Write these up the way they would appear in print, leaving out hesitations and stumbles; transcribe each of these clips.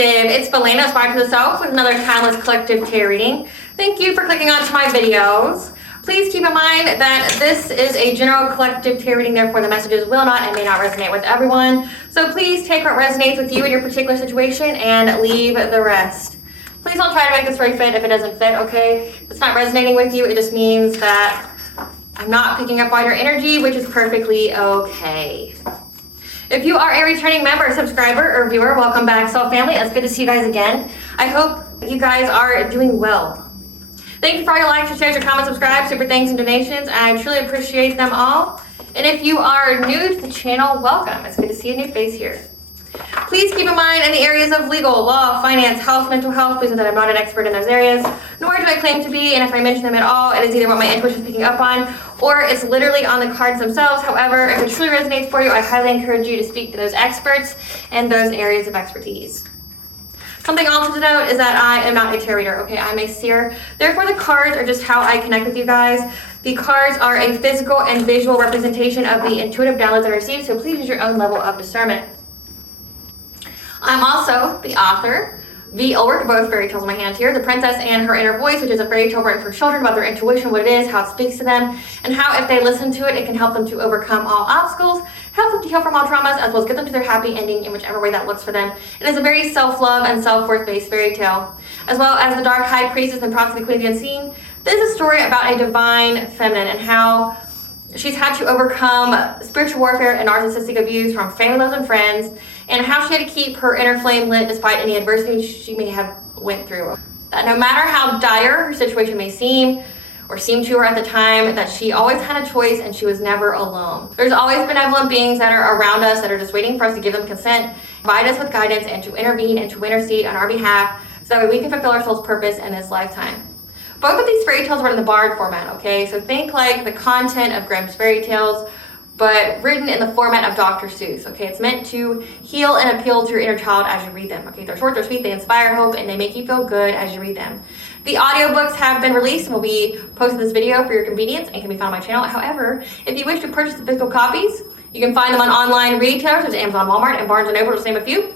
Collective, it's Belena, Aspire to the Self, with another timeless collective tarot reading. Thank you for clicking onto my videos. Please keep in mind that this is a general collective tarot reading, therefore the messages will not and may not resonate with everyone. So please take what resonates with you in your particular situation and leave the rest. Please don't try to make this story fit if it doesn't fit, okay? If it's not resonating with you, it just means that I'm not picking up on your energy, which is perfectly okay. If you are a returning member, subscriber, or viewer, welcome back, Soul Family. It's good to see you guys again. I hope you guys are doing well. Thank you for all your likes, your shares, your comments, subscribes, super thanks, and donations. I truly appreciate them all. And if you are new to the channel, welcome. It's good to see a new face here. Please keep in mind in the areas of legal, law, finance, health, mental health, please know that I'm not an expert in those areas, nor do I claim to be, and if I mention them at all, it is either what my intuition is picking up on, or it's literally on the cards themselves. However, if it truly resonates for you, I highly encourage you to speak to those experts and those areas of expertise. Something also to note is that I am not a tarot reader, okay? I'm a seer. Therefore, the cards are just how I connect with you guys. The cards are a physical and visual representation of the intuitive downloads I receive, so please use your own level of discernment. I'm also the author, the work of both fairy tales in my hand here, The Princess and Her Inner Voice, which is a fairy tale written for children about their intuition, what it is, how it speaks to them, and how if they listen to it, it can help them to overcome all obstacles, help them to heal from all traumas, as well as get them to their happy ending in whichever way that looks for them. It is a very self-love and self-worth based fairy tale. As well as The Dark High Priestess and Prophecy, the Queen of the Unseen, this is a story about a divine feminine and how she's had to overcome spiritual warfare and narcissistic abuse from family, lovers, and friends, and how she had to keep her inner flame lit despite any adversity she may have went through. That no matter how dire her situation may seem, or seemed to her at the time, that she always had a choice and she was never alone. There's always benevolent beings that are around us that are just waiting for us to give them consent, provide us with guidance, and to intervene and to intercede on our behalf so that way we can fulfill our soul's purpose in this lifetime. Both of these fairy tales were in the barred format, okay? So think like the content of Grimm's fairy tales, but written in the format of Dr. Seuss, okay? It's meant to heal and appeal to your inner child as you read them, okay? They're short, they're sweet, they inspire hope, and they make you feel good as you read them. The audiobooks have been released and will be posted this video for your convenience and can be found on my channel. However, if you wish to purchase the physical copies, you can find them on online retailers, such as Amazon, Walmart, and Barnes & Noble, to name a few.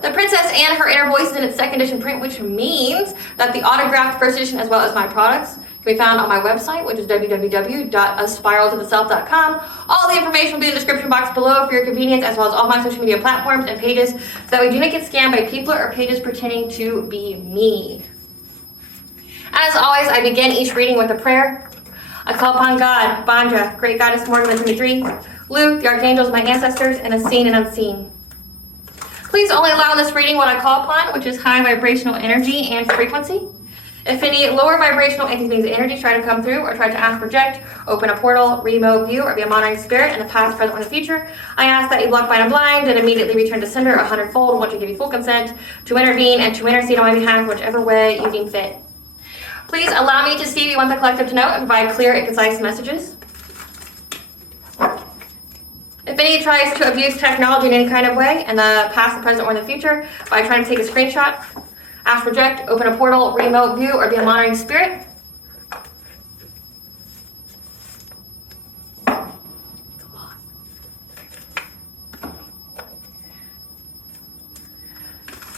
The Princess and Her Inner Voice is in its second edition print, which means that the autographed first edition, as well as my products, can be found on my website, which is www.aspiraltotheself.com. All the information will be in the description box below for your convenience, as well as all my social media platforms and pages, so that we do not get scammed by people or pages pretending to be me. As always, I begin each reading with a prayer. I call upon God, Bandra, Great Goddess Morgan the 23, Luke, the Archangels, my ancestors, and the seen and unseen. Please only allow in this reading what I call upon, which is high vibrational energy and frequency. If any lower vibrational entities of energy try to come through or try to ask, project, open a portal, remove, view, or be a monitoring spirit in the past, present, or the future, I ask that you block, bind, and blind and immediately return to sender 100-fold once you give you full consent to intervene and to intercede on my behalf whichever way you deem fit. Please allow me to see what you want the collective to know and provide clear and concise messages. If any tries to abuse technology in any kind of way, in the past, the present, or in the future, by trying to take a screenshot, ask, project, open a portal, remote, view, or be a monitoring spirit,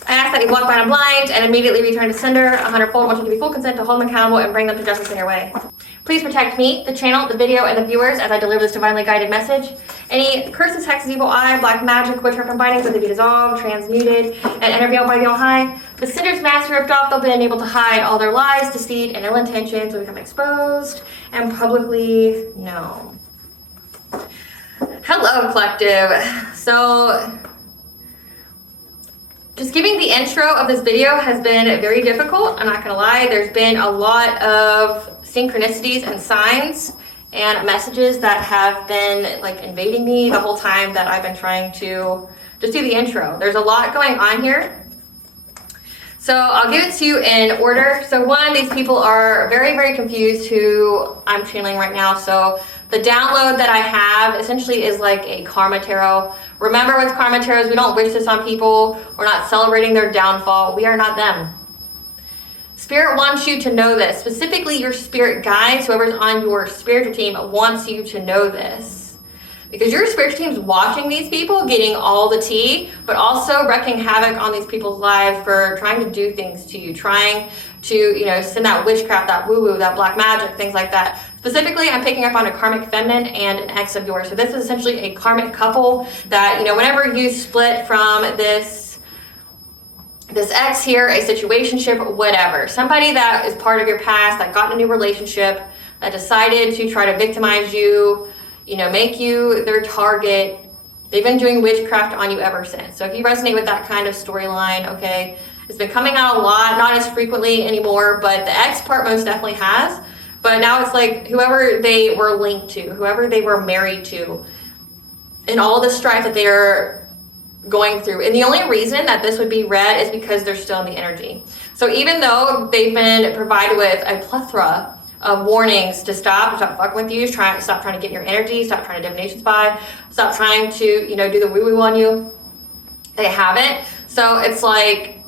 I ask that you block, bind, and blind and immediately return to sender 100-fold once you give me full consent to hold them accountable and bring them to justice in your way. Please protect me, the channel, the video, and the viewers as I deliver this divinely guided message. Any curses, hexes, evil eye, black magic, witchcraft, and bindings, whether they be dissolved, transmuted, and interveiled by the All-High. The sinner's mask ripped off, they'll be unable to hide all their lies, deceit, and ill intentions will become exposed and publicly known. Hello, collective. So, just giving the intro of this video has been very difficult. I'm not gonna lie. There's been a lot of synchronicities and signs and messages that have been like invading me the whole time that I've been trying to just do the intro. There's a lot going on here. So I'll give it to you in order. So one, these people are very, very confused who I'm channeling right now. So the download that I have essentially is like a karma tarot. Remember with karma tarots, we don't wish this on people. We're not celebrating their downfall. We are not them. Spirit wants you to know this. Specifically, your spirit guides, whoever's on your spiritual team, wants you to know this. because your spiritual team's watching these people, getting all the tea, but also wreaking havoc on these people's lives for trying to do things to you, trying to, you know, send that witchcraft, that woo-woo, that black magic, things like that. Specifically, I'm picking up on a karmic feminine and an ex of yours. So this is essentially a karmic couple that, you know, whenever you split from this ex here, a situationship, whatever, somebody that is part of your past, that got in a new relationship, that decided to try to victimize you, you know, make you their target. They've been doing witchcraft on you ever since. So if you resonate with that kind of storyline, okay, it's been coming out a lot, not as frequently anymore, but the ex part most definitely has. But now it's like whoever they were linked to, whoever they were married to, and all the strife that they're going through. And the only reason that this would be read is because they're still in the energy. So even though they've been provided with a plethora of warnings to stop fucking with you, stop trying to get your energy, stop trying to divination spy, stop trying to, you know, do the woo-woo on you, they haven't. So it's like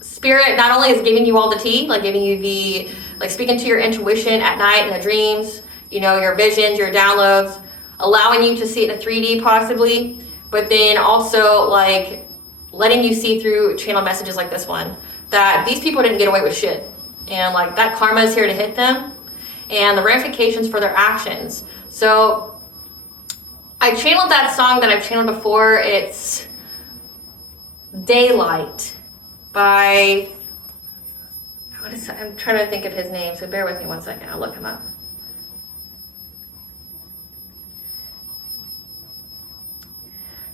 spirit not only is giving you all the tea, like giving you the, like speaking to your intuition at night in the dreams, you know, your visions, your downloads, allowing you to see it in a 3D possibly, but then also like letting you see through channel messages like this one, that these people didn't get away with shit. And like that karma is here to hit them and the ramifications for their actions. So I channeled that song that I've channeled before. It's Daylight by, I'm trying to think of his name, so bear with me one second, I'll look him up.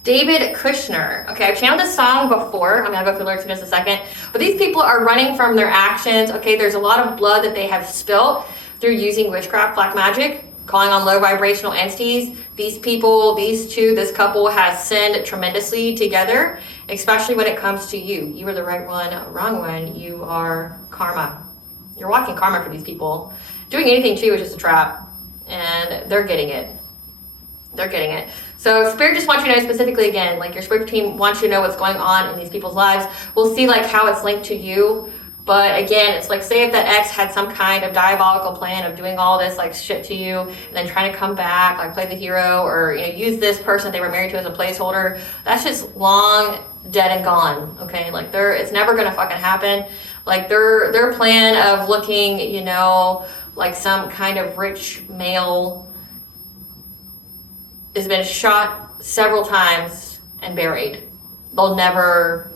David Kushner. Okay, I've channeled this song before. I'm gonna go through lyrics in just a second. But these people are running from their actions. Okay, there's a lot of blood that they have spilt through using witchcraft, black magic, calling on low vibrational entities. These people, these two, this couple has sinned tremendously together, especially when it comes to you. You are the right one, wrong one. You are karma. You're walking karma for these people. Doing anything to you is just a trap, and they're getting it. They're getting it. So spirit just wants you to know specifically, again, like your spirit team wants you to know what's going on in these people's lives. We'll see like how it's linked to you. But again, it's like, say if that ex had some kind of diabolical plan of doing all this like shit to you and then trying to come back, like play the hero, or, you know, use this person they were married to as a placeholder. That's just long dead and gone. Okay, like it's never gonna fucking happen. Like their plan of looking, you know, like some kind of rich male has been shot several times and buried. They'll never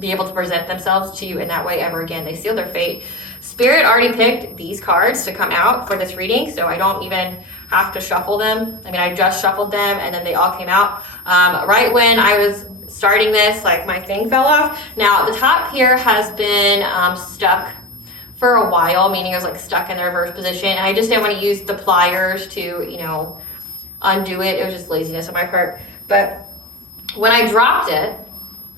be able to present themselves to you in that way ever again. They seal their fate. Spirit already picked these cards to come out for this reading, so I don't even have to shuffle them. I mean, I just shuffled them and then they all came out. Right when I was starting this, like my thing fell off. Now the top here has been stuck for a while, meaning it was like stuck in the reverse position, and I just didn't want to use the pliers to, you know, undo it. It was just laziness on my part. But when I dropped it,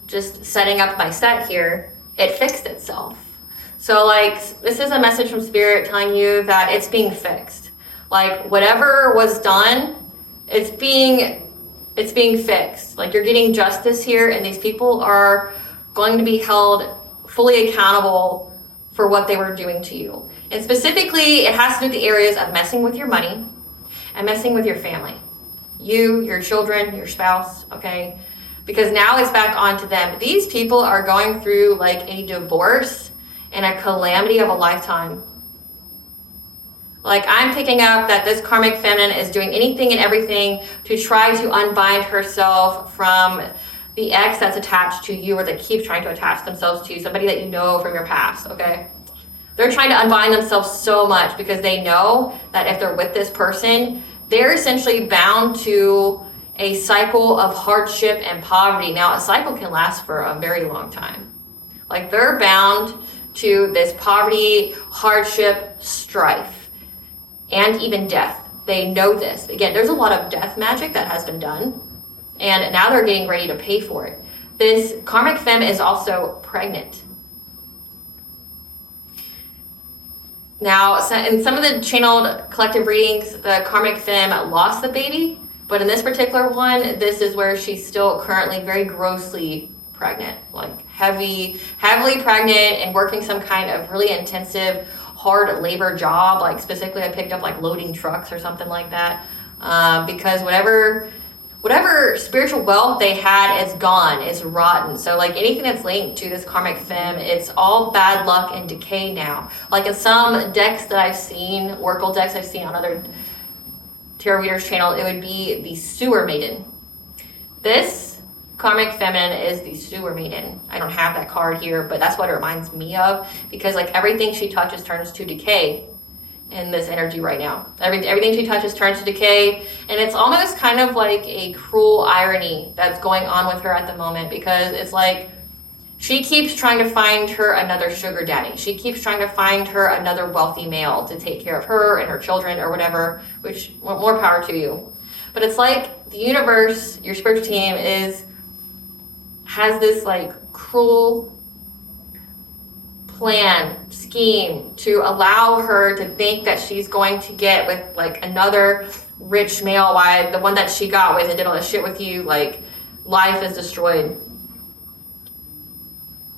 just setting up my set here, it fixed itself. So like, this is a message from spirit telling you that it's being fixed. Like whatever was done, it's being fixed. Like you're getting justice here, and these people are going to be held fully accountable for what they were doing to you. And specifically, it has to do with the areas of messing with your money and messing with your family. You, your children, your spouse, okay? Because now it's back onto them. These people are going through like a divorce and a calamity of a lifetime. Like I'm picking up that this karmic feminine is doing anything and everything to try to unbind herself from the ex that's attached to you, or that keeps trying to attach themselves to you, somebody that you know from your past, okay? They're trying to unbind themselves so much because they know that if they're with this person, they're essentially bound to a cycle of hardship and poverty. Now, a cycle can last for a very long time. Like they're bound to this poverty, hardship, strife, and even death. They know this. Again, there's a lot of death magic that has been done, and now they're getting ready to pay for it. This karmic femme is also pregnant. Now, in some of the channeled collective readings, the karmic femme lost the baby, but in this particular one, this is where she's still currently very grossly pregnant, like heavily pregnant and working some kind of really intensive, hard labor job. Like specifically, I picked up like loading trucks or something like that, because whatever whatever spiritual wealth they had is gone, it's rotten. So like anything that's linked to this karmic femme, it's all bad luck and decay now. Like in some decks that I've seen, oracle decks I've seen on other tarot readers channel, it would be the sewer maiden. This karmic feminine is the sewer maiden. I don't have that card here, but that's what it reminds me of, because like everything she touches turns to decay in this energy right now. Everything she touches turns to decay, and it's almost kind of like a cruel irony that's going on with her at the moment, because it's like she keeps trying to find her another sugar daddy. She keeps trying to find her another wealthy male to take care of her and her children or whatever, which more power to you. But it's like the universe, your spiritual team has this like cruel plan, scheme to allow her to think that she's going to get with like another rich male, why the one that she got with and did all this shit with you, like life is destroyed.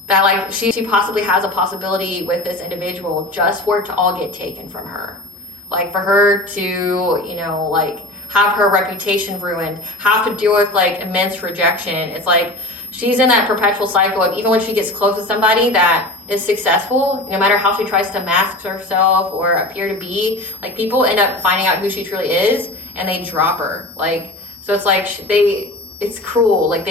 That like she possibly has a possibility with this individual just for it to all get taken from her. Like for her to, you know, like have her reputation ruined, have to deal with like immense rejection. It's like she's in that perpetual cycle of even when she gets close to somebody that is successful, no matter how she tries to mask herself or appear to be, like people end up finding out who she truly is and they drop her. Like, so it's like it's cruel. Like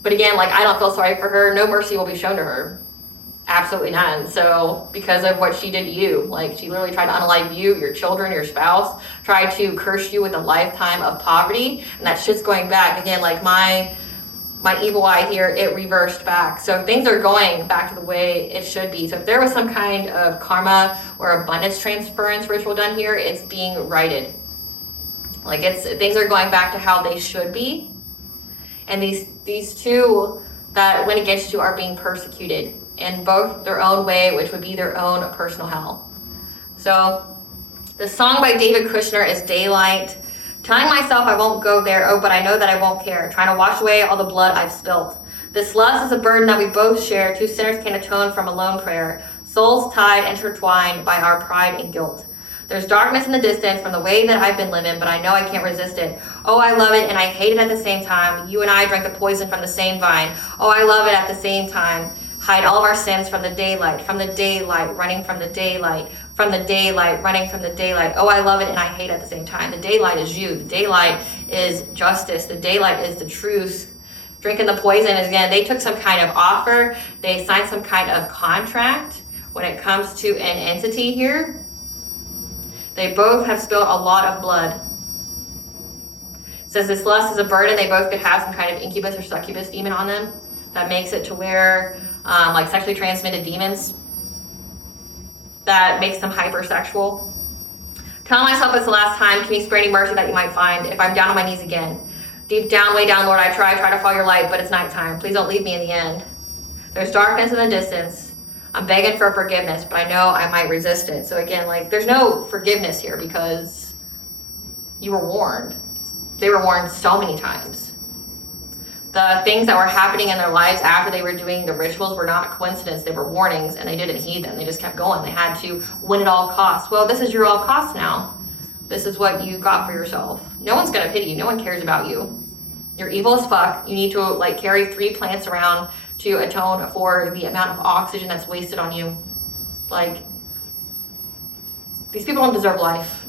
but again, like I don't feel sorry for her. No mercy will be shown to her. Absolutely none. So because of what she did to you, like she literally tried to unalive you, your children, your spouse, tried to curse you with a lifetime of poverty, and that shit's going back. Again, like my evil eye here, it reversed back. So things are going back to the way it should be. So if there was some kind of karma or abundance transference ritual done here, it's being righted. Like things are going back to how they should be. And these two that when against you are being persecuted in both their own way, which would be their own personal hell. So the song by David Kushner is Daylight. Telling myself I won't go there, oh, but I know that I won't care. Trying to wash away all the blood I've spilt. This lust is a burden that we both share. Two sinners can atone from a lone prayer. Souls tied, intertwined by our pride and guilt. There's darkness in the distance from the way that I've been living, but I know I can't resist it. Oh, I love it and I hate it at the same time. You and I drank the poison from the same vine. Oh, I love it at the same time. Hide all of our sins from the daylight, running from the daylight, running from the daylight. Oh, I love it and I hate it at the same time. The daylight is you. The daylight is justice. The daylight is the truth. Drinking the poison is, again, they took some kind of offer. They signed some kind of contract when it comes to an entity here. They both have spilled a lot of blood. It says this lust is a burden. They both could have some kind of incubus or succubus demon on them. That makes it to where like sexually transmitted demons, that makes them hypersexual. Telling myself it's the last time, can you spare any mercy that you might find if I'm down on my knees again? Deep down, way down, Lord, I try to follow your light, but it's nighttime. Please don't leave me in the end. There's darkness in the distance. I'm begging for forgiveness, but I know I might resist it. So again, like there's no forgiveness here because you were warned. They were warned so many times. The things that were happening in their lives after they were doing the rituals were not coincidence. They were warnings and they didn't heed them. They just kept going. They had to win at all costs. Well, this is your all costs now. This is what you got for yourself. No one's going to pity you. No one cares about you. You're evil as fuck. You need to like carry 3 plants around to atone for the amount of oxygen that's wasted on you. Like, these people don't deserve life.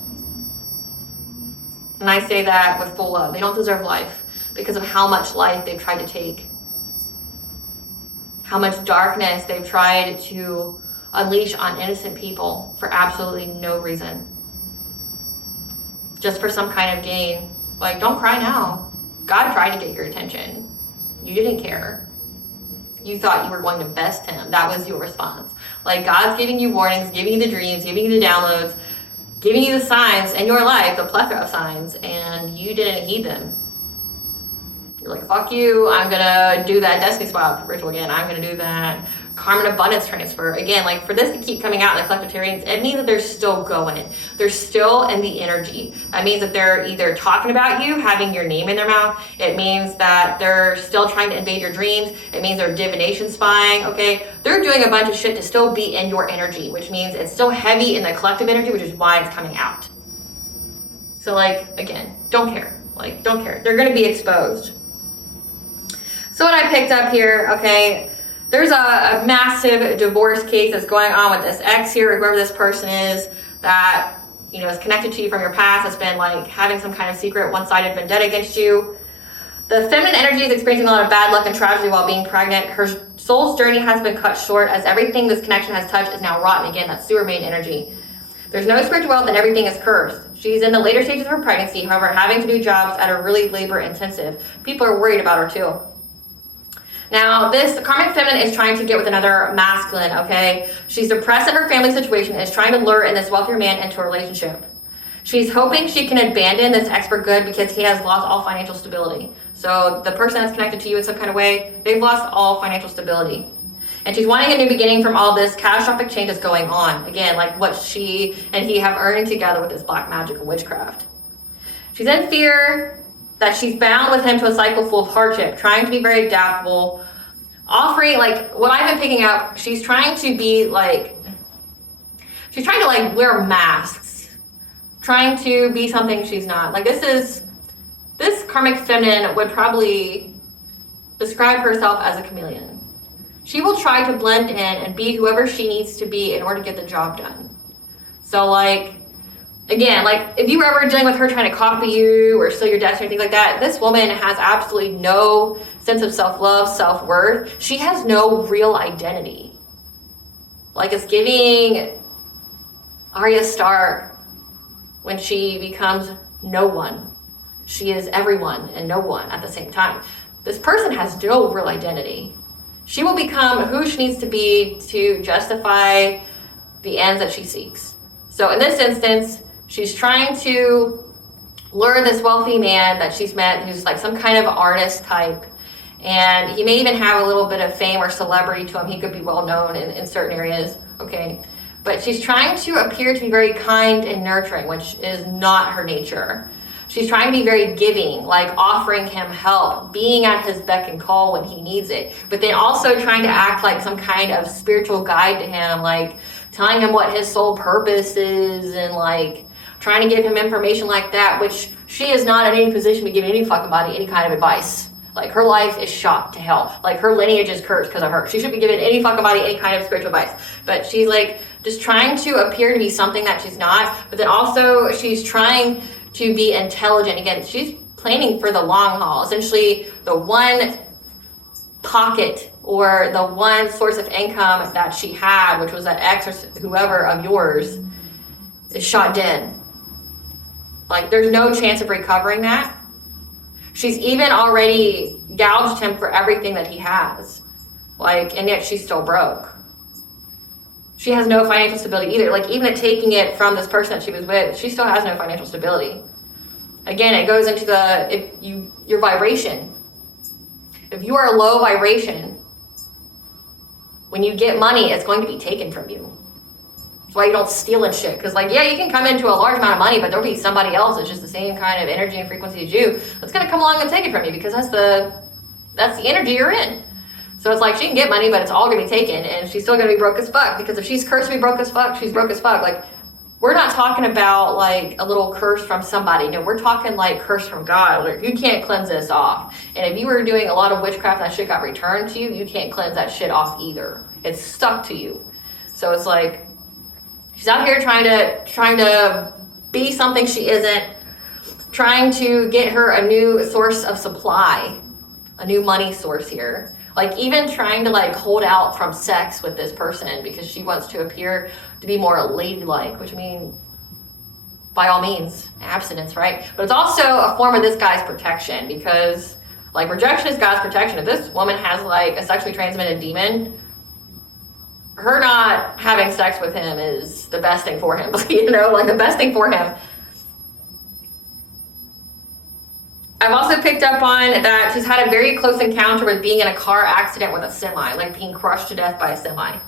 And I say that with full love. They don't deserve life because of how much life they've tried to take. How much darkness they've tried to unleash on innocent people for absolutely no reason. Just for some kind of gain. Like, don't cry now. God tried to get your attention. You didn't care. You thought you were going to best him. That was your response. Like, God's giving you warnings, giving you the dreams, giving you the downloads, giving you the signs in your life, the plethora of signs, and you didn't heed them. You're like, fuck you, I'm gonna do that destiny swap ritual again. I'm gonna do that karma and abundance transfer. Again, like for this to keep coming out in the collective tarotreadings, it means that they're still going. They're still in the energy. That means that they're either talking about you, having your name in their mouth. It means that they're still trying to invade your dreams. It means they're divination spying, okay? They're doing a bunch of shit to still be in your energy, which means it's still heavy in the collective energy, which is why it's coming out. So like, again, don't care. Like, don't care. They're going to be exposed. So what I picked up here, okay, there's a massive divorce case that's going on with this ex here, or whoever this person is that, you know, is connected to you from your past, has been like having some kind of secret one-sided vendetta against you. The feminine energy is experiencing a lot of bad luck and tragedy while being pregnant. Her soul's journey has been cut short as everything this connection has touched is now rotten. Again, that's sewer main energy. There's no spiritual wealth and everything is cursed. She's in the later stages of her pregnancy, however, having to do jobs that are really labor intensive. People are worried about her too. Now, this karmic feminine is trying to get with another masculine, okay? She's depressed in her family situation and is trying to lure in this wealthier man into a relationship. She's hoping she can abandon this ex for good because he has lost all financial stability. So the person that's connected to you in some kind of way, they've lost all financial stability. And she's wanting a new beginning from all this catastrophic change that's going on. Again, like what she and he have earned together with this black magic and witchcraft. She's in fear that she's bound with him to a cycle full of hardship, trying to be very adaptable, offering, like, what I've been picking up, she's trying to wear masks, trying to be something she's not. Like, this karmic feminine would probably describe herself as a chameleon. She will try to blend in and be whoever she needs to be in order to get the job done. So, like, again, like, if you were ever dealing with her trying to copy you or steal your destiny or things like that, this woman has absolutely no sense of self-love, self-worth. She has no real identity. Like, it's giving Arya Stark when she becomes no one. She is everyone and no one at the same time. This person has no real identity. She will become who she needs to be to justify the ends that she seeks. So in this instance, she's trying to lure this wealthy man that she's met who's like some kind of artist type. And he may even have a little bit of fame or celebrity to him. He could be well known in certain areas, okay? But she's trying to appear to be very kind and nurturing, which is not her nature. She's trying to be very giving, like offering him help, being at his beck and call when he needs it. But then also trying to act like some kind of spiritual guide to him, like telling him what his sole purpose is and like trying to give him information like that, which she is not in any position to give any fucking body any kind of advice. Like, her life is shot to hell. Like, her lineage is cursed because of her. She should be giving any fucking body any kind of spiritual advice. But she's like just trying to appear to be something that she's not. But then also she's trying to be intelligent. Again, she's planning for the long haul. Essentially, the one pocket or the one source of income that she had, which was that ex or whoever of yours, is shot dead. Like, there's no chance of recovering that. She's even already gouged him for everything that he has. Like, and yet she's still broke. She has no financial stability either. Like, even taking it from this person that she was with, she still has no financial stability. Again, it goes into your vibration. If you are low vibration, when you get money, it's going to be taken from you. That's why you don't steal and shit. Because, like, yeah, you can come into a large amount of money, but there'll be somebody else that's just the same kind of energy and frequency as you that's going to come along and take it from you, because that's the energy you're in. So it's like, she can get money, but it's all going to be taken, and she's still going to be broke as fuck. Because if she's cursed to be broke as fuck, she's broke as fuck. Like, we're not talking about, like, a little curse from somebody. No, we're talking, like, curse from God. Like, you can't cleanse this off. And if you were doing a lot of witchcraft and that shit got returned to you, you can't cleanse that shit off either. It's stuck to you. So it's like, she's out here trying to be something she isn't, trying to get her a new source of supply, a new money source here. Like, even trying to, like, hold out from sex with this person because she wants to appear to be more ladylike, which, I mean, by all means, abstinence, right? But it's also a form of this guy's protection, because, like, rejection is God's protection. If this woman has, like, a sexually transmitted demon, her not having sex with him is the best thing for him, you know, like, the best thing for him. I've also picked up on that she's had a very close encounter with being in a car accident with a semi, like being crushed to death by a semi.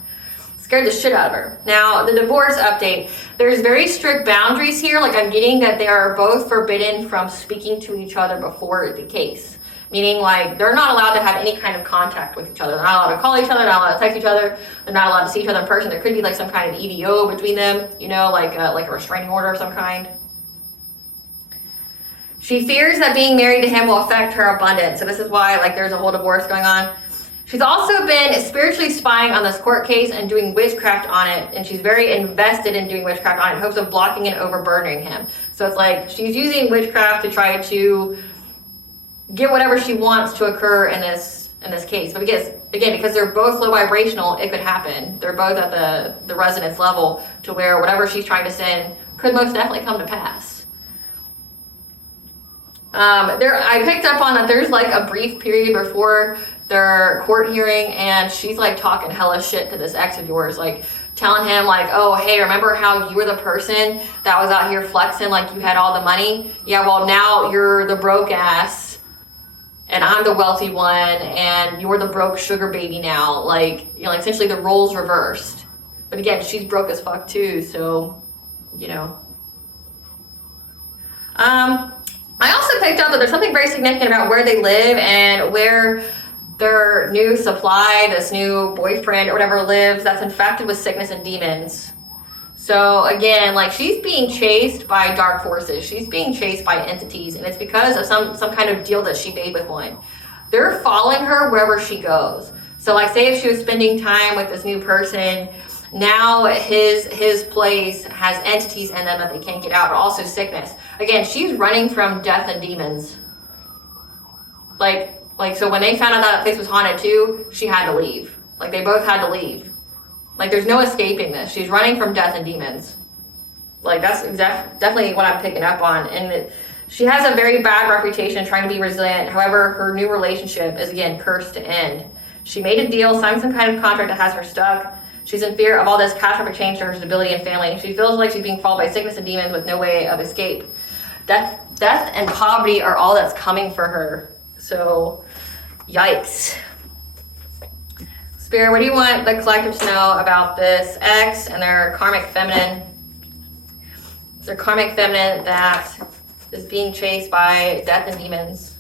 Scared the shit out of her. Now, the divorce update. There's very strict boundaries here. Like, I'm getting that they are both forbidden from speaking to each other before the case. Meaning, like, they're not allowed to have any kind of contact with each other. They're not allowed to call each other. They're not allowed to text each other. They're not allowed to see each other in person. There could be, like, some kind of EDO between them, you know, like a restraining order of some kind. She fears that being married to him will affect her abundance. So this is why like there's a whole divorce going on. She's also been spiritually spying on this court case and doing witchcraft on it. And she's very invested in doing witchcraft on it in hopes of blocking and overburdening him. So it's like she's using witchcraft to try to get whatever she wants to occur in this case. But because they're both low vibrational, it could happen. They're both at the resonance level to where whatever she's trying to send could most definitely come to pass. I picked up on that there's like a brief period before their court hearing, and she's like talking hella shit to this ex of yours, like telling him like, oh, hey, remember how you were the person that was out here flexing like you had all the money? Yeah, well, now you're the broke ass and I'm the wealthy one and you're the broke sugar baby now. Like, you know, like essentially the roles reversed. But again, she's broke as fuck too, so, you know. I also picked up that there's something very significant about where they live and where their new supply, this new boyfriend or whatever lives that's infected with sickness and demons. So again, like she's being chased by dark forces. She's being chased by entities, and it's because of some kind of deal that she made with one. They're following her wherever she goes. So like say if she was spending time with this new person, now his place has entities in them that they can't get out, but also sickness. Again, she's running from death and demons. Like so when they found out that place was haunted too, she had to leave. Like they both had to leave. Like there's no escaping this. She's running from death and demons. Like that's definitely what I'm picking up on. And she has a very bad reputation trying to be resilient. However, her new relationship is again cursed to end. She made a deal, signed some kind of contract that has her stuck. She's in fear of all this catastrophic change to her stability and family. She feels like she's being followed by sickness and demons with no way of escape. Death and poverty are all that's coming for her. So, yikes. Spirit, what do you want the collective to know about this ex and their karmic feminine? Their karmic feminine that is being chased by death and demons.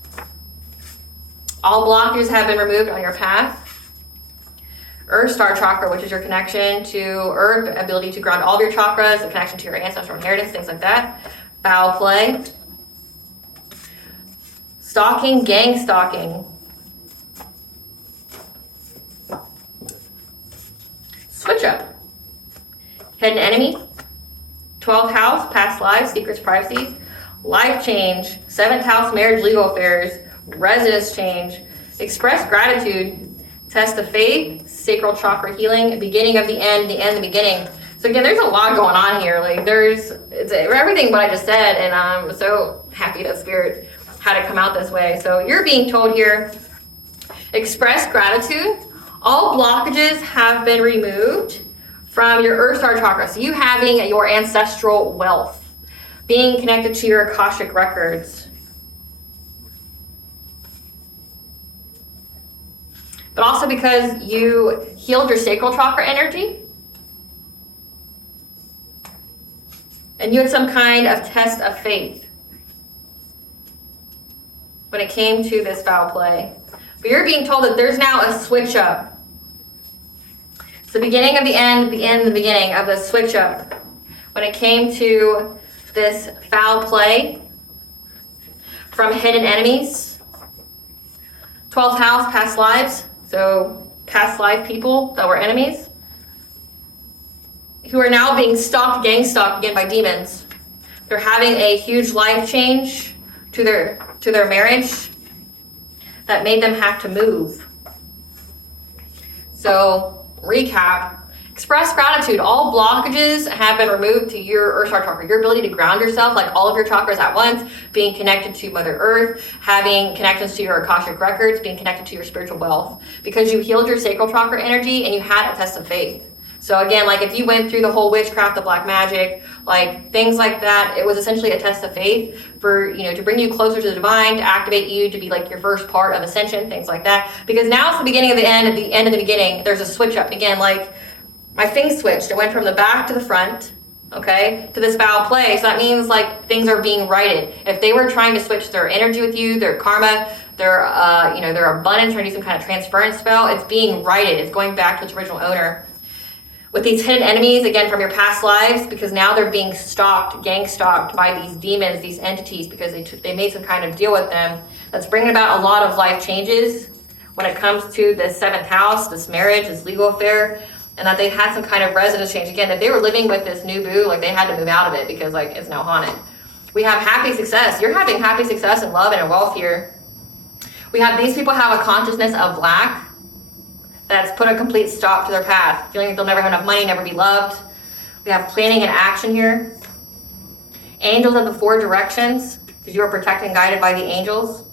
All blockages have been removed on your path. Earth Star Chakra, which is your connection to Earth, ability to ground all of your chakras, the connection to your ancestral inheritance, things like that. Foul play. Stalking, gang stalking. Switch up. Hidden enemy. 12th house, past lives, secrets, privacies. Life change. 7th house, marriage, legal affairs. Residence change. Express gratitude. Test of faith, sacral chakra healing, beginning of the end, the beginning. So again, there's a lot going on here. Like it's everything what I just said, and I'm so happy that Spirit had it come out this way. So you're being told here, express gratitude. All blockages have been removed from your Earth Star Chakra. So you having your ancestral wealth, being connected to your Akashic records. But also because you healed your sacral chakra energy. And you had some kind of test of faith when it came to this foul play. But you're being told that there's now a switch up. It's the beginning of the end, the beginning of the switch up. When it came to this foul play from hidden enemies. 12th house, past lives. So past life people that were enemies who are now being stalked, gang stalked again by demons. They're having a huge life change to their marriage that made them have to move. So recap, express gratitude. All blockages have been removed to your Earth Star Chakra. Your ability to ground yourself, like all of your chakras at once, being connected to Mother Earth, having connections to your Akashic records, being connected to your spiritual wealth. Because you healed your sacral chakra energy and you had a test of faith. So again, like if you went through the whole witchcraft, the black magic, like things like that, it was essentially a test of faith for, you know, to bring you closer to the divine, to activate you, to be like your first part of ascension, things like that. Because now it's the beginning of the end, at the end of the beginning, there's a switch up. Again, like my thing switched. It went from the back to the front, okay, to this foul play. So that means like things are being righted. If they were trying to switch their energy with you, their karma, their abundance, trying to do some kind of transference spell, it's being righted. It's going back to its original owner. with these hidden enemies, again, from your past lives, because now they're being stalked, gang stalked by these demons, these entities, because they made some kind of deal with them. That's bringing about a lot of life changes when it comes to this 7th house, this marriage, this legal affair, and that they had some kind of residence change. Again, if they were living with this new boo, like they had to move out of it because like it's now haunted. We have happy success. You're having happy success in love and in wealth here. We have these people have a consciousness of lack that's put a complete stop to their path, feeling like they'll never have enough money, never be loved. We have planning and action here. Angels of the 4 directions, because you are protected and guided by the angels.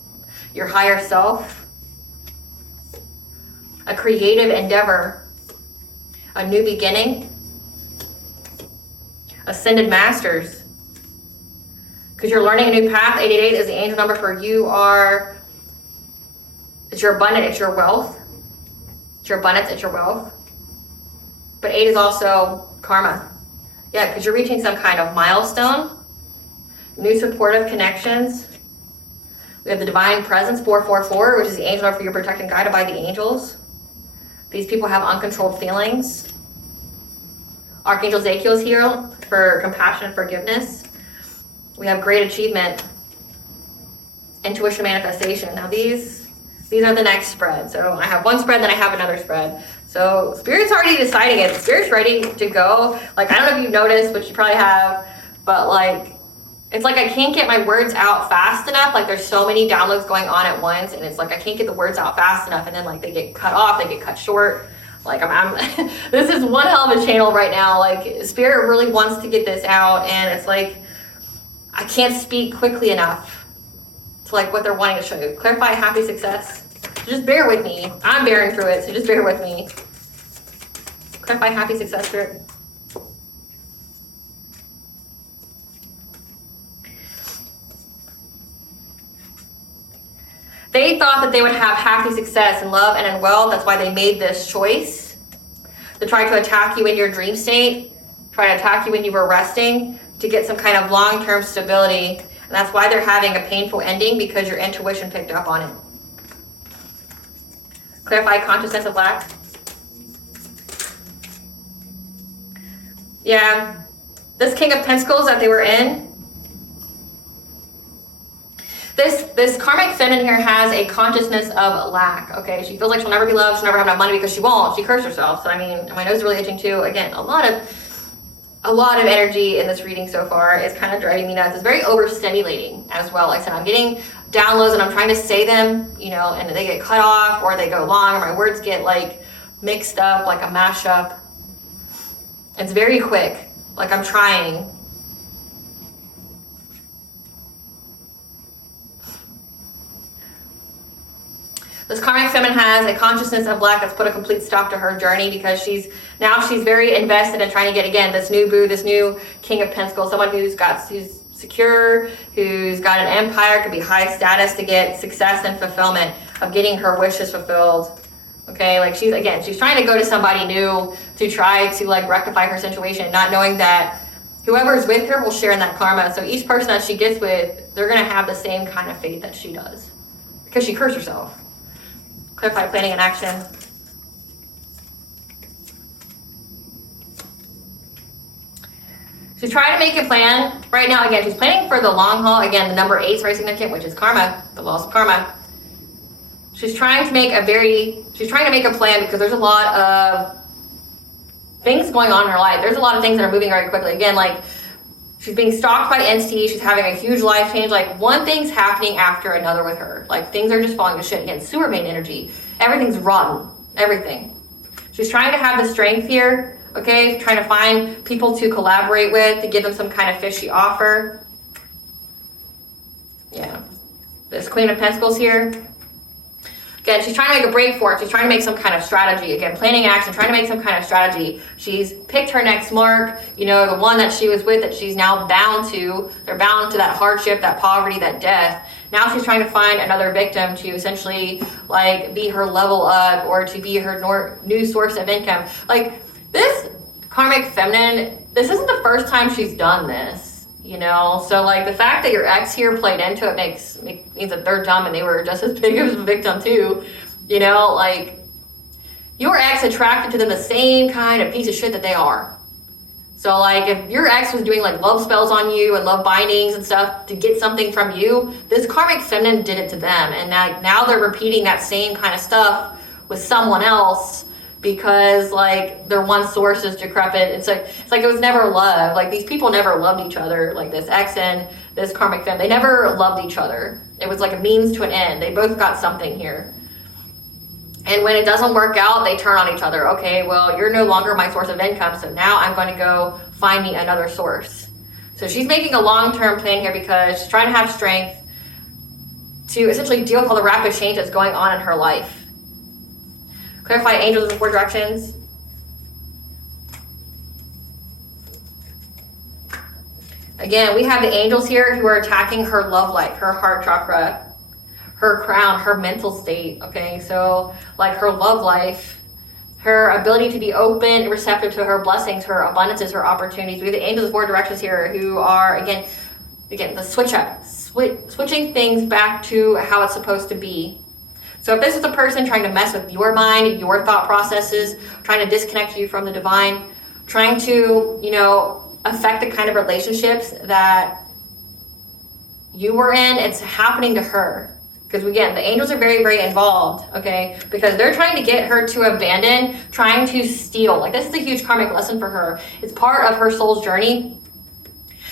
Your higher self. A creative endeavor. A new beginning. Ascended masters. Because you're learning a new path. 888 is the angel number for you are, it's your abundance, it's your wealth. It's your abundance, it's your wealth. But 8 is also karma. Yeah, because you're reaching some kind of milestone. New supportive connections. We have the divine presence, 444, which is the angel number for you protected and guided by the angels. These people have uncontrolled feelings. Archangel Zakiel is here for compassion and forgiveness. We have great achievement, intuition, manifestation. Now these are the next spread. So I have one spread, then I have another spread. So Spirit's already deciding it. Spirit's ready to go. Like, I don't know if you've noticed, but you probably have, but like, it's like I can't get my words out fast enough. Like there's so many downloads going on at once, and it's like I can't get the words out fast enough, and then like they get cut off, they get cut short. Like I'm this is one hell of a channel right now. Like Spirit really wants to get this out, and it's like I can't speak quickly enough to like what they're wanting to show you. Clarify happy success. So just bear with me. I'm bearing through it, so just bear with me. Clarify happy success, Spirit. They thought that they would have happy success in love and in wealth. That's why they made this choice to try to attack you in your dream state, try to attack you when you were resting, to get some kind of long-term stability. And that's why they're having a painful ending, because your intuition picked up on it. Clarify consciousness of lack. Yeah, this King of Pentacles that they were in, This karmic feminine here has a consciousness of lack, okay? She feels like she'll never be loved, she'll never have enough money because she won't. She cursed herself. So I mean, my nose is really itching too. Again, a lot of energy in this reading so far is kind of driving me nuts. It's very overstimulating as well. Like I said, I'm getting downloads and I'm trying to say them, you know, and they get cut off or they go long or my words get like mixed up, like a mashup. It's very quick. Like I'm trying. This karmic feminine has a consciousness of lack that's put a complete stop to her journey, because she's very invested in trying to get, again, this new boo, this new King of Pentacles, someone who's secure, who's got an empire, could be high status, to get success and fulfillment of getting her wishes fulfilled. Okay, like she's trying to go to somebody new to try to like rectify her situation, not knowing that whoever's with her will share in that karma. So each person that she gets with, they're gonna have the same kind of faith that she does, because she cursed herself. Clarify planning and action. She's trying to make a plan right now. Again, she's planning for the long haul. Again, the number 8 is very significant, which is karma, the laws of karma. She's trying to make a plan, because there's a lot of things going on in her life. There's a lot of things that are moving very quickly. Again, like she's being stalked by entities. She's having a huge life change. Like one thing's happening after another with her. Like things are just falling to shit. Again, sewer main energy. Everything's rotten. Everything. She's trying to have the strength here. Okay, trying to find people to collaborate with, to give them some kind of fishy offer. Yeah. This Queen of Pentacles here. Again, she's trying to make a break for it. She's trying to make some kind of strategy. Again, planning action, trying to make some kind of strategy. She's picked her next mark, you know, the one that she was with that she's now bound to. They're bound to that hardship, that poverty, that death. Now she's trying to find another victim to essentially like be her level up, or to be her new source of income. Like this karmic feminine, this isn't the first time she's done this. You know, so like the fact that your ex here played into it means that they're dumb and they were just as big of a victim too. You know, like your ex attracted to them the same kind of piece of shit that they are. So like if your ex was doing like love spells on you and love bindings and stuff to get something from you, this karmic feminine did it to them. And now they're repeating that same kind of stuff with someone else because like their one source is decrepit. It's like it was never love. Like these people never loved each other. Like this ex and this karmic feminine, they never loved each other. It was like a means to an end. They both got something here. And when it doesn't work out, they turn on each other. Okay, well, you're no longer my source of income, so now I'm going to go find me another source. So she's making a long-term plan here because she's trying to have strength to essentially deal with all the rapid change that's going on in her life. Clarify angels in 4 directions. Again, we have the angels here who are attacking her love life, her heart chakra, her crown, her mental state, okay? So like her love life, her ability to be open and receptive to her blessings, her abundances, her opportunities. We have the angels of 4 directions here who are, again, the switch up, switching things back to how it's supposed to be. So if this is a person trying to mess with your mind, your thought processes, trying to disconnect you from the divine, trying to, affect the kind of relationships that you were in, it's happening to her. Because again, the angels are very, very involved, okay? Because they're trying to get her to abandon, trying to steal. Like this is a huge karmic lesson for her. It's part of her soul's journey.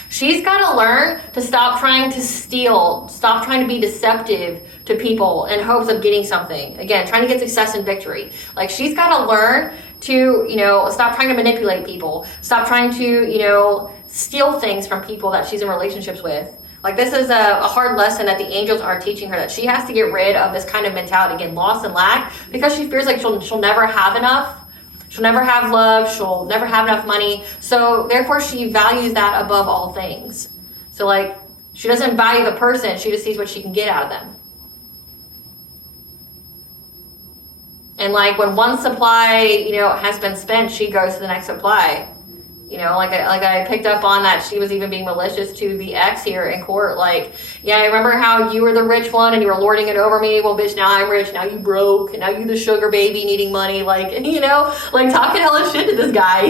She's got to learn to stop trying to steal, stop trying to be deceptive to people in hopes of getting something. Again, trying to get success and victory. Like she's got to learn to, stop trying to manipulate people. Stop trying to, steal things from people that she's in relationships with. Like this is a hard lesson that the angels are teaching her, that she has to get rid of this kind of mentality, again, loss and lack, because she feels like she'll never have enough. She'll never have love. She'll never have enough money. So therefore she values that above all things. So like she doesn't value the person. She just sees what she can get out of them. And like when one supply, has been spent, she goes to the next supply. Like I picked up on that she was even being malicious to the ex here in court. Like, yeah, I remember how you were the rich one and you were lording it over me. Well, bitch, now I'm rich. Now you broke. And now you the sugar baby needing money. Like, like talking hella shit to this guy,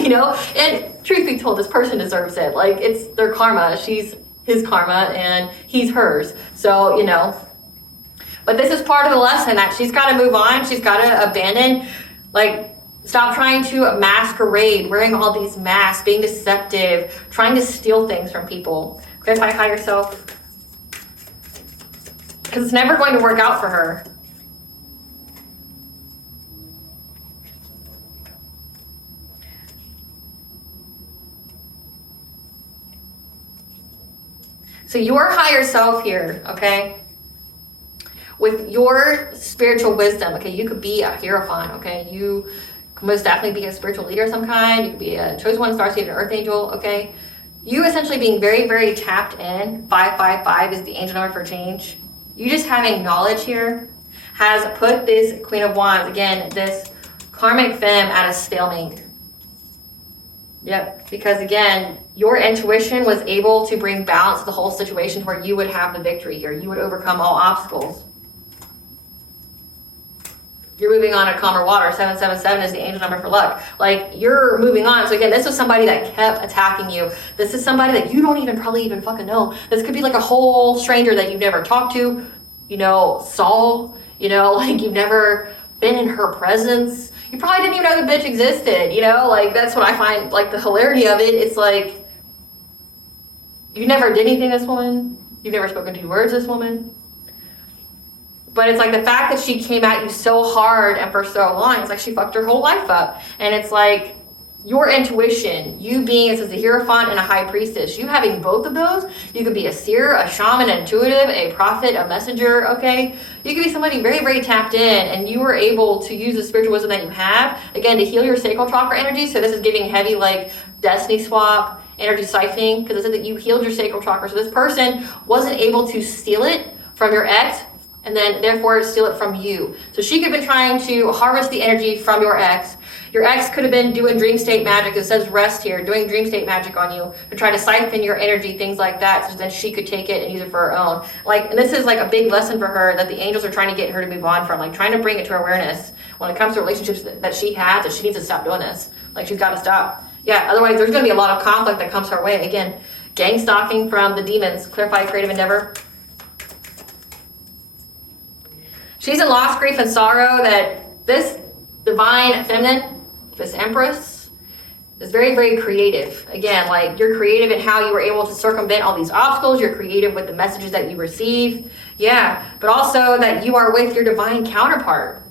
And truth be told, this person deserves it. Like, it's their karma. She's his karma and he's hers. So, But this is part of the lesson that she's got to move on. She's got to abandon, stop trying to masquerade, wearing all these masks, being deceptive, trying to steal things from people. Clarify higher self. Because it's never going to work out for her. So your higher self here, okay? With your spiritual wisdom, okay, you could be a hierophant, okay? You could most definitely be a spiritual leader of some kind. You could be a chosen one, star seed, an earth angel, okay? You essentially being very, very tapped in. 555 is the angel number for change. You just having knowledge here has put this Queen of Wands, again, this karmic femme at a stalemate. Yep, because again, your intuition was able to bring balance to the whole situation where you would have the victory here. You would overcome all obstacles. You're moving on to calmer water. 777 is the angel number for luck. Like, you're moving on. So again, this was somebody that kept attacking you. This is somebody that you don't probably even fucking know. This could be like a whole stranger that you've never talked to, saw, like you've never been in her presence. You probably didn't even know the bitch existed, like that's what I find like the hilarity of it. It's like, you never did anything to this woman. You've never spoken 2 words to this woman. But it's like the fact that she came at you so hard and for so long, it's like she fucked her whole life up. And it's like your intuition, you being, it says a hierophant and a high priestess, you having both of those, you could be a seer, a shaman, an intuitive, a prophet, a messenger, okay? You could be somebody very, very tapped in and you were able to use the spiritual wisdom that you have, again, to heal your sacral chakra energy. So this is giving heavy like destiny swap, energy siphoning, because it said that you healed your sacral chakra. So this person wasn't able to steal it from your ex, and then therefore steal it from you. So she could have been trying to harvest the energy from your ex. Your ex could have been doing dream state magic. It says rest here, doing dream state magic on you to try to siphon your energy, things like that, so then she could take it and use it for her own. And this is like a big lesson for her that the angels are trying to get her to move on from, like trying to bring it to her awareness. when it comes to relationships that she has, that she needs to stop doing this. Like, she's got to stop. Yeah, otherwise there's going to be a lot of conflict that comes her way. Again, gang stalking from the demons. Clarify creative endeavor. She's in loss, grief, and sorrow that this divine feminine, this empress, is very, very creative. Again, like, you're creative in how you were able to circumvent all these obstacles. You're creative with the messages that you receive. Yeah, but also that you are with your divine counterpart.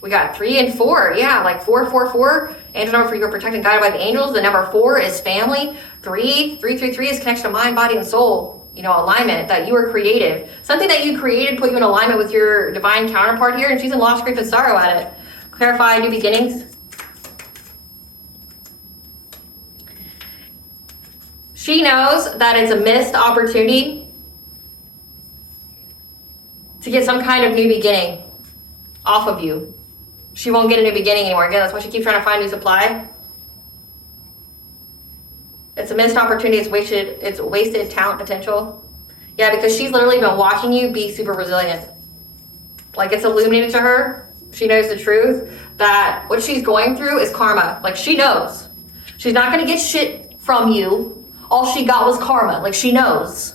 We got 3 and 4. Yeah, like 4, 4, 4. Angel number for you are protected and guided by the angels. The number 4 is family. 3, 3, 3, 3 is connection to mind, body, and soul. You know, alignment, that you are creative. Something that you created put you in alignment with your divine counterpart here, and she's in loss, grief, and sorrow at it. Clarify new beginnings. She knows that it's a missed opportunity to get some kind of new beginning off of you. She won't get a new beginning anymore. Again, that's why she keeps trying to find new supply. It's a missed opportunity. It's wasted talent potential. Yeah, because she's literally been watching you be super resilient. Like, it's illuminated to her. She knows the truth that what she's going through is karma. Like, she knows. She's not going to get shit from you. All she got was karma. Like, she knows.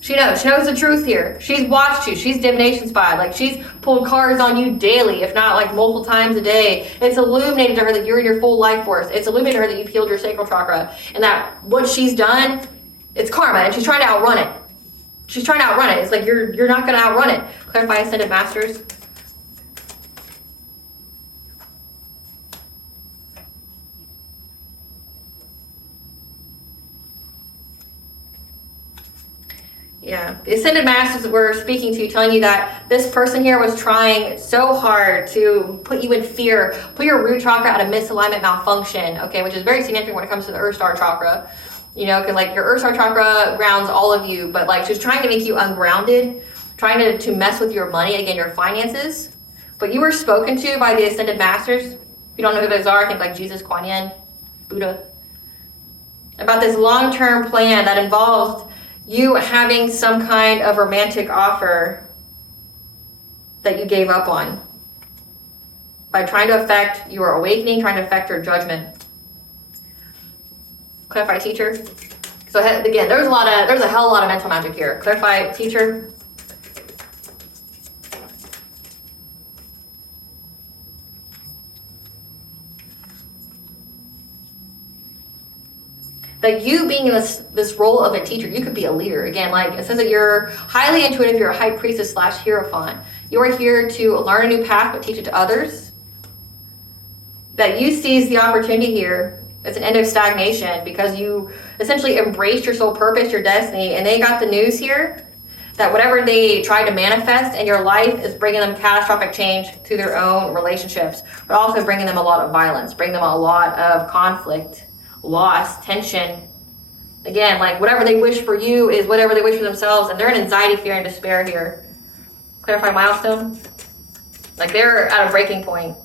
She knows. She knows the truth here. She's watched you. She's divination spy. Like, she's pulled cards on you daily, if not like multiple times a day. It's illuminated to her that you're in your full life force. It's illuminated to her that you've healed your sacral chakra. And that what she's done, it's karma. And she's trying to outrun it. She's trying to outrun it. It's like, you're not going to outrun it. Clarify Ascended Masters. Yeah, the Ascended Masters were speaking to you, telling you that this person here was trying so hard to put you in fear, put your root chakra at a misalignment malfunction, okay, which is very significant when it comes to the Earth Star chakra, you know, because like your Earth Star chakra grounds all of you, but like she's trying to make you ungrounded, trying to mess with your money, again, your finances. But you were spoken to by the Ascended Masters. If you don't know who those are, think like Jesus, Kuan Yin, Buddha, about this long-term plan that involved you having some kind of romantic offer that you gave up on by trying to affect your awakening, trying to affect your judgment. Clarify teacher. So again, there's a hell of a lot of mental magic here. Clarify teacher. That you being in this role of a teacher, you could be a leader. Again, like it says that you're highly intuitive, you're a high priestess / hierophant. You are here to learn a new path, but teach it to others. That you seize the opportunity here. It's an end of stagnation because you essentially embraced your soul purpose, your destiny, and they got the news here that whatever they tried to manifest in your life is bringing them catastrophic change to their own relationships, but also bringing them a lot of violence, bringing them a lot of conflict, loss, tension. Again, like whatever they wish for you is whatever they wish for themselves, and they're in anxiety, fear, and despair here. Clarify milestone. Like they're at a breaking point.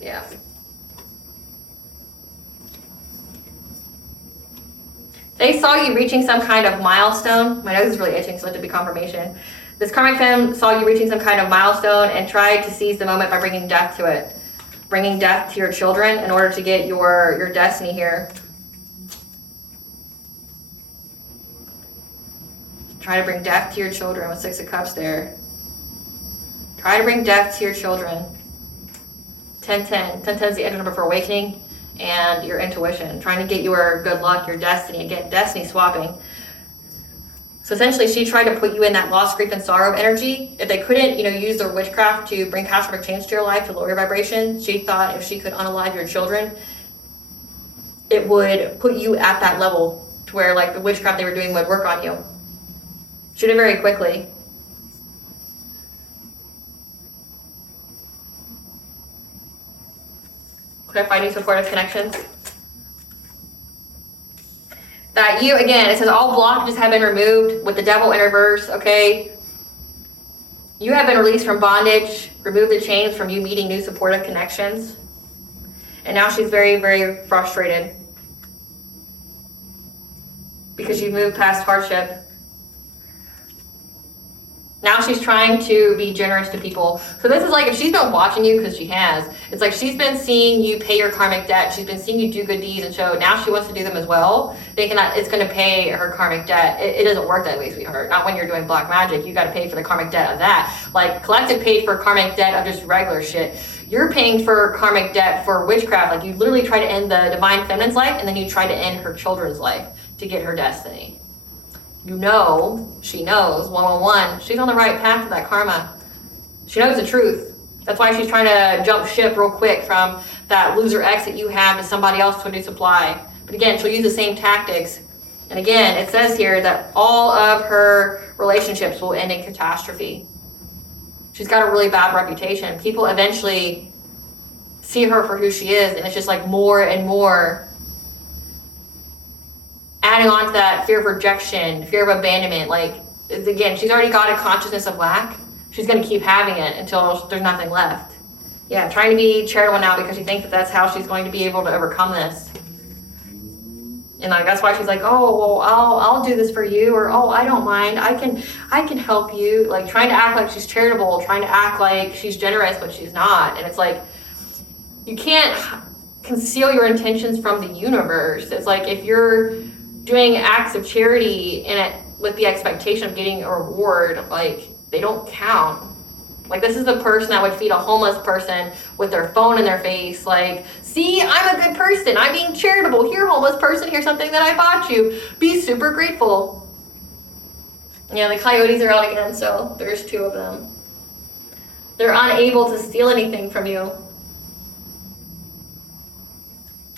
Yeah. They saw you reaching some kind of milestone. My nose is really itching, so let it be confirmation. This karmic femme saw you reaching some kind of milestone and tried to seize the moment by bringing death to it. Bringing death to your children in order to get your destiny here. Try to bring death to your children with 6 of Cups there. Try to bring death to your children. 10-10. 10-10 is the energy number for awakening and your intuition. Trying to get your good luck, your destiny. Again, destiny swapping. So essentially, she tried to put you in that loss, grief, and sorrow energy. If they couldn't, use their witchcraft to bring catastrophic change to your life, to lower your vibration, she thought if she could unalive your children, it would put you at that level to where, like, the witchcraft they were doing would work on you. She did it very quickly. Clarify new supportive connections. That you, again, it says all blockages have been removed with the devil in reverse, okay? You have been released from bondage, remove the chains from you meeting new supportive connections. And now she's very, very frustrated because you moved past hardship. Now she's trying to be generous to people. So this is like, if she's been watching you, because she has, it's like she's been seeing you pay your karmic debt. She's been seeing you do good deeds, and so now she wants to do them as well, thinking that it's going to pay her karmic debt. It doesn't work that way, sweetheart. Not when you're doing black magic. You got to pay for the karmic debt of that. Like, collective paid for karmic debt of just regular shit. You're paying for karmic debt for witchcraft. Like, you literally try to end the divine feminine's life, and then you try to end her children's life to get her destiny. You know, she knows, 111, she's on the right path to that karma. She knows the truth. That's why she's trying to jump ship real quick from that loser ex that you have to somebody else to do supply. But again, she'll use the same tactics. And again, it says here that all of her relationships will end in catastrophe. She's got a really bad reputation. People eventually see her for who she is, and it's just like more and more adding on to that fear of rejection, fear of abandonment. Like, again, she's already got a consciousness of lack. She's going to keep having it until there's nothing left. Yeah, trying to be charitable now because she thinks that that's how she's going to be able to overcome this. And like, that's why she's like, oh, well, I'll do this for you, or oh, I don't mind. I can help you. Like, trying to act like she's charitable, trying to act like she's generous, but she's not. And it's like, you can't conceal your intentions from the universe. It's like, if you're doing acts of charity and it with the expectation of getting a reward, like, they don't count. Like, this is the person that would feed a homeless person with their phone in their face. Like, see, I'm a good person. I'm being charitable. Here, homeless person, here's something that I bought you. Be super grateful. Yeah, the coyotes are out again, so there's 2 of them. They're unable to steal anything from you.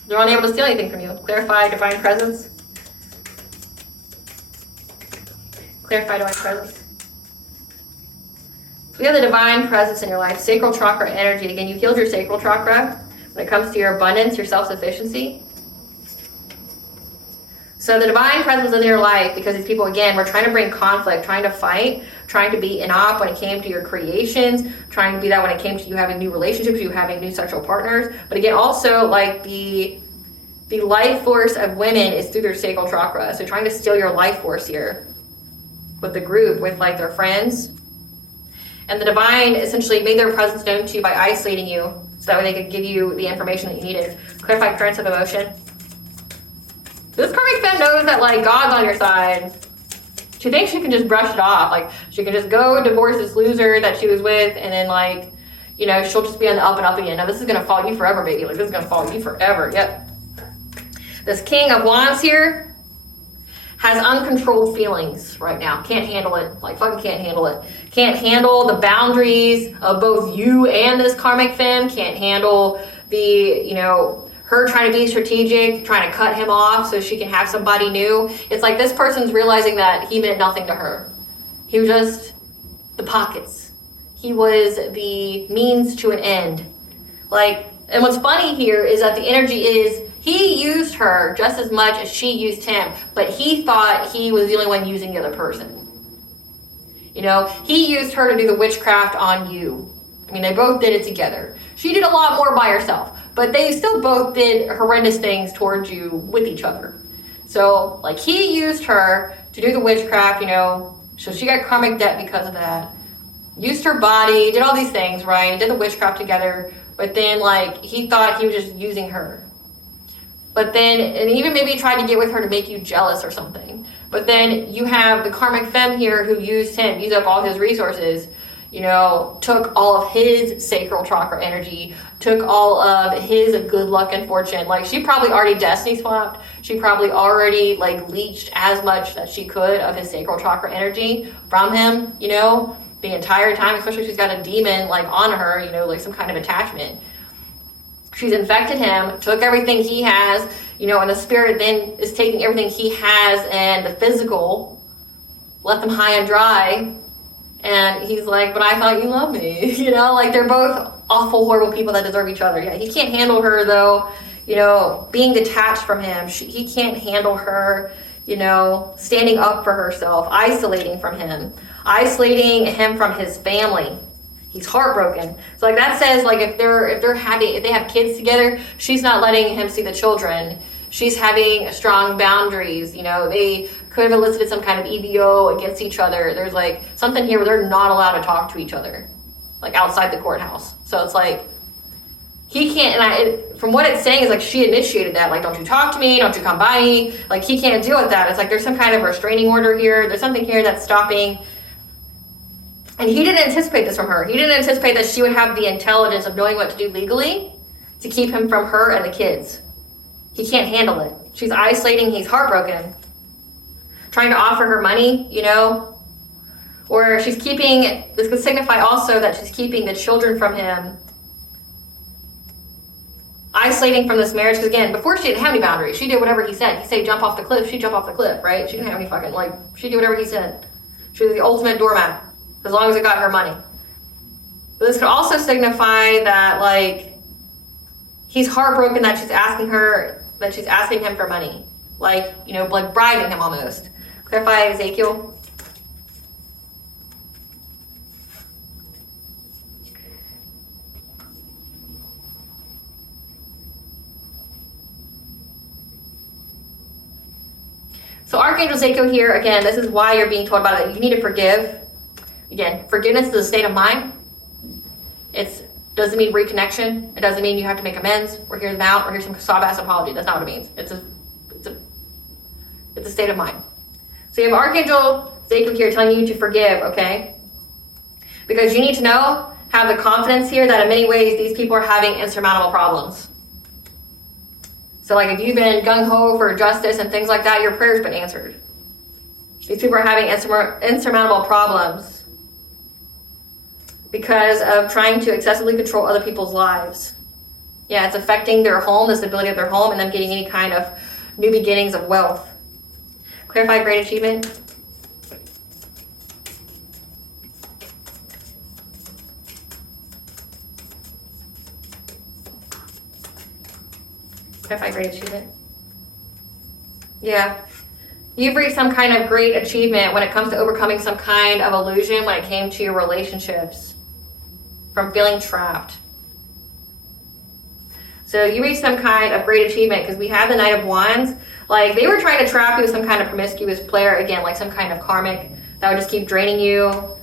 They're unable to steal anything from you. Clarify divine presence. Clarify divine presence. So we have the divine presence in your life, sacral chakra energy. Again, you healed your sacral chakra when it comes to your abundance, your self-sufficiency. So the divine presence in your life, because these people, again, were trying to bring conflict, trying to fight, trying to be in op when it came to your creations, trying to be that when it came to you having new relationships, you having new sexual partners. But again, also, like, the life force of women is through their sacral chakra. So trying to steal your life force here with the group, with like their friends. And the divine essentially made their presence known to you by isolating you, so that way they could give you the information that you needed. Clarify currents of emotion. This karmic femme knows that, like, God's on your side. She thinks she can just brush it off. Like, she can just go divorce this loser that she was with, and then, like, you know, she'll just be on the up and up again. Now, this is going to follow you forever, baby. Like, this is going to follow you forever. Yep. This King of Wands here has uncontrolled feelings right now. Can't handle it. Like, fucking can't handle it. Can't handle the boundaries of both you and this karmic femme. Can't handle the, you know, her trying to be strategic, trying to cut him off so she can have somebody new. It's like this person's realizing that he meant nothing to her. He was just the pockets. He was the means to an end. Like, and what's funny here is that the energy is, he used her just as much as she used him, but he thought he was the only one using the other person. You know, he used her to do the witchcraft on you. I mean, they both did it together. She did a lot more by herself, but they still both did horrendous things towards you with each other. So, like, he used her to do the witchcraft, you know, so she got karmic debt because of that. Used her body, did all these things, right? Did the witchcraft together, but then, like, he thought he was just using her. But then, and even maybe tried to get with her to make you jealous or something. But then you have the karmic femme here who used him, used up all his resources, you know, took all of his sacral chakra energy, took all of his good luck and fortune. Like, she probably already destiny swapped. She probably already, like, leached as much that she could of his sacral chakra energy from him, you know, the entire time, especially if she's got a demon, like, on her, you know, like some kind of attachment. She's infected him, took everything he has, you know, and the spirit then is taking everything he has and the physical, left them high and dry. And he's like, but I thought you loved me. You know, like, they're both awful, horrible people that deserve each other. Yeah, he can't handle her, though, you know, being detached from him. He can't handle her, you know, standing up for herself, isolating from him, isolating him from his family. He's heartbroken. So, like, that says, like, if they have kids together, she's not letting him see the children. She's having strong boundaries. You know, they could have elicited some kind of EVO against each other. There's like something here where they're not allowed to talk to each other, like outside the courthouse. So it's like, he can't, and from what it's saying is like she initiated that, like, don't you talk to me, don't you come by me, like he can't deal with that. It's like there's some kind of restraining order here. There's something here that's stopping. And he didn't anticipate this from her. He didn't anticipate that she would have the intelligence of knowing what to do legally to keep him from her and the kids. He can't handle it. She's isolating, he's heartbroken. Trying to offer her money, you know? Or she's keeping, this could signify also that she's keeping the children from him. Isolating from this marriage, because again, before she didn't have any boundaries. She did whatever he said. He said jump off the cliff, she'd jump off the cliff, right? She didn't have any fucking, like, she'd do whatever he said. She was the ultimate doormat. As long as it got her money. But this could also signify that, like, he's heartbroken that she's asking him for money. Like, you know, like bribing him almost. Clarify Ezekiel. So Archangel Ezekiel here, again, this is why you're being told about it. You need to forgive. Again, forgiveness is a state of mind. It doesn't mean reconnection. It doesn't mean you have to make amends or hear them out or hear some sob-ass apology. That's not what it means. It's a state of mind. So you have Archangel Ezekiel here telling you to forgive, okay? Because you need to know, have the confidence here that in many ways these people are having insurmountable problems. So like if you've been gung-ho for justice and things like that, your prayer's been answered. These people are having insurmountable problems because of trying to excessively control other people's lives. Yeah, it's affecting their home, the stability of their home, and them getting any kind of new beginnings of wealth. Clarify great achievement. Clarify great achievement. Yeah. You've reached some kind of great achievement when it comes to overcoming some kind of illusion when it came to your relationships. From feeling trapped. So you reached some kind of great achievement because we have the Knight of Wands. Like they were trying to trap you with some kind of promiscuous player. Again, like some kind of karmic that would just keep draining you.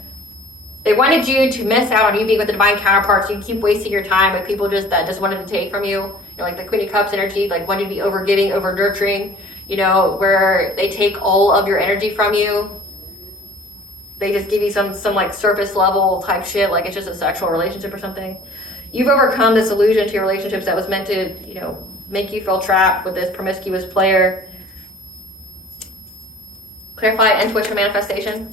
They wanted you to miss out on you being with the divine counterparts. So you keep wasting your time with people that just wanted to take from you. You know, like the Queen of Cups energy, like wanted to be over giving, over nurturing, you know, where they take all of your energy from you. They just give you some like surface level type shit, like it's just a sexual relationship or something. You've overcome this illusion to your relationships that was meant to, you know, make you feel trapped with this promiscuous player. Clarify intuition manifestation.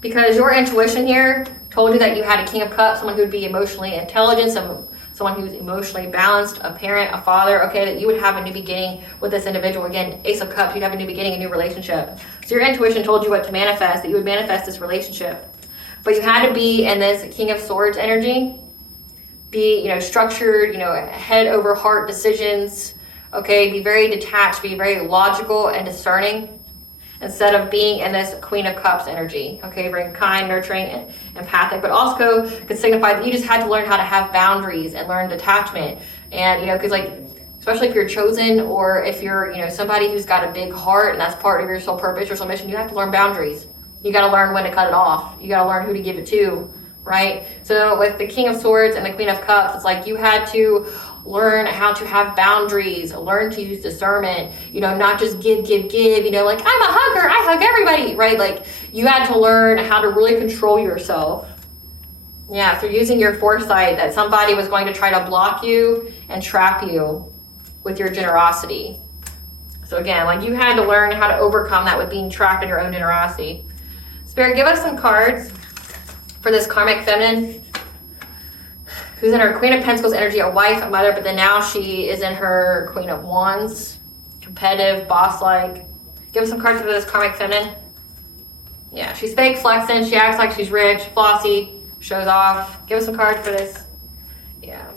Because your intuition here told you that you had a King of Cups, someone who would be emotionally intelligent, someone who's emotionally balanced, a parent, a father, okay, that you would have a new beginning with this individual. Again, Ace of Cups, you'd have a new beginning, a new relationship. So your intuition told you what to manifest, that you would manifest this relationship. But you had to be in this King of Swords energy, be, you know, structured, you know, head over heart decisions, okay, be very detached, be very logical and discerning, instead of being in this Queen of Cups energy, okay, very kind, nurturing, and empathic, but also could signify that you just had to learn how to have boundaries and learn detachment. And, you know, because like, especially if you're chosen or if you're, you know, somebody who's got a big heart and that's part of your soul purpose, your soul mission, you have to learn boundaries. You got to learn when to cut it off. You got to learn who to give it to, right? So with the King of Swords and the Queen of Cups, it's like you had to learn how to have boundaries, learn to use discernment, you know, not just give, you know, like I'm a hugger, I hug everybody, right? Like you had to learn how to really control yourself. Yeah, through using your foresight that somebody was going to try to block you and trap you with your generosity. So again, like you had to learn how to overcome that with being trapped in your own generosity. Spirit, give us some cards for this karmic feminine who's in her Queen of Pentacles energy, a wife, a mother, but then now she is in her Queen of Wands, competitive, boss-like. Give us some cards for this karmic feminine. Yeah, she's fake flexing. She acts like she's rich, flossy, shows off. Give us some cards for this. Yeah.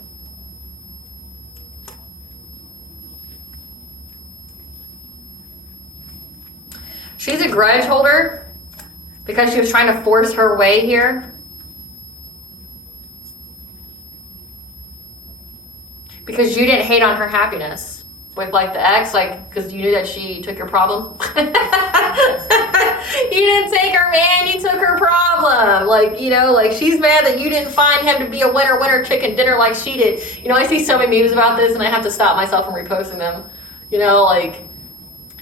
She's a grudge holder because she was trying to force her way here. Because you didn't hate on her happiness with like the ex, like because you knew that she took your problem. You didn't take her man, you took her problem. Like, you know, like she's mad that you didn't find him to be a winner chicken dinner like she did. You know, I see so many memes about this and I have to stop myself from reposting them. You know, like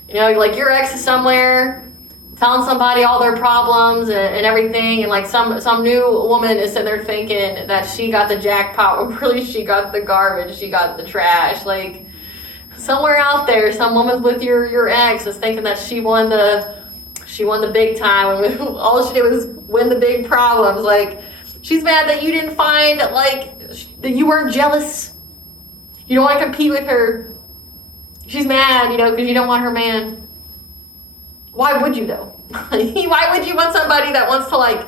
your ex is somewhere telling somebody all their problems and everything, and like some new woman is sitting there thinking that she got the jackpot when really she got the garbage, she got the trash. Like somewhere out there, some woman with your ex is thinking that she won the big time when all she did was win the big problems. Like she's mad that you didn't find like that you weren't jealous. You don't want to compete with her. She's mad, you know, because you don't want her man. Why would you though? Why would you want somebody that wants to like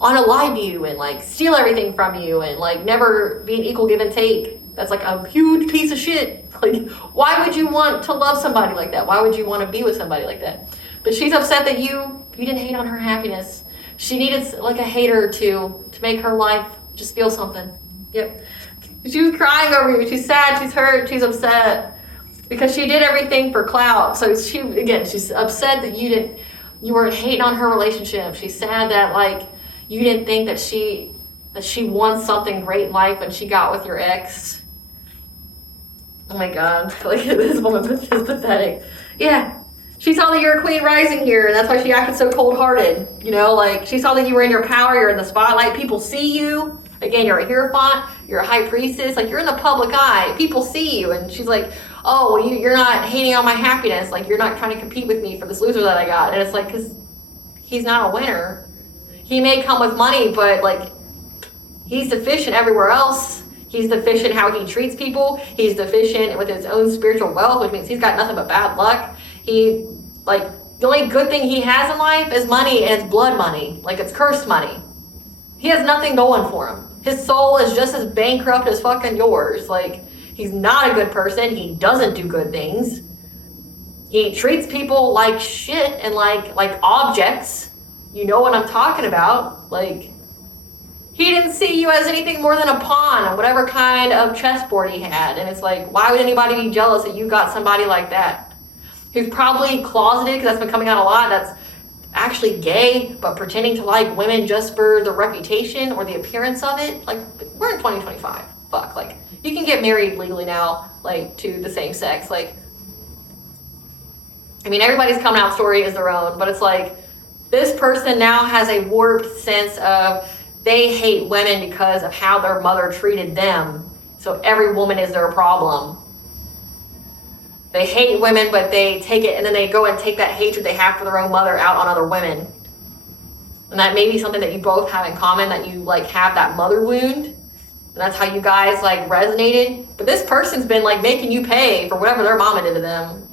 unalive you and like steal everything from you and like never be an equal give and take? That's like a huge piece of shit. Like, why would you want to love somebody like that? Why would you want to be with somebody like that? But she's upset that you didn't hate on her happiness. She needed like a hater to make her life just feel something. Yep. She was crying over you. She's sad. She's hurt. She's upset. Because she did everything for clout. So she's upset that you weren't hating on her relationship. She's sad that like you didn't think that she won something great in life when she got with your ex. Oh my God, like this woman is pathetic. Yeah, she saw that you're a queen rising here, and that's why she acted so cold-hearted. You know, like she saw that you were in your power, you're in the spotlight, people see you. Again, you're a hierophant, you're a high priestess, like you're in the public eye, people see you, and she's like, oh, well, you're not hating on my happiness, like you're not trying to compete with me for this loser that I got. And it's like, because he's not a winner. He may come with money, but like he's deficient everywhere else. He's deficient how he treats people. He's deficient with his own spiritual wealth, which means he's got nothing but bad luck. The only good thing he has in life is money, and it's blood money, like it's cursed money. He has nothing going for him. His soul is just as bankrupt as fucking yours. Like, he's not a good person. He doesn't do good things. He treats people like shit and like objects. You know what I'm talking about. Like, he didn't see you as anything more than a pawn on whatever kind of chessboard he had. And it's like, why would anybody be jealous that you got somebody like that? Who's probably closeted, because that's been coming out a lot, that's actually gay, but pretending to like women just for the reputation or the appearance of it. Like, we're in 2025. Fuck, like, you can get married legally now, like, to the same sex. Like, I mean, everybody's coming out story is their own, but it's like, this person now has a warped sense of they hate women because of how their mother treated them. So every woman is their problem. They hate women, but they take it and then they go and take that hatred they have for their own mother out on other women. And that may be something that you both have in common, that you like have that mother wound. And that's how you guys like resonated. But this person's been like making you pay for whatever their mama did to them.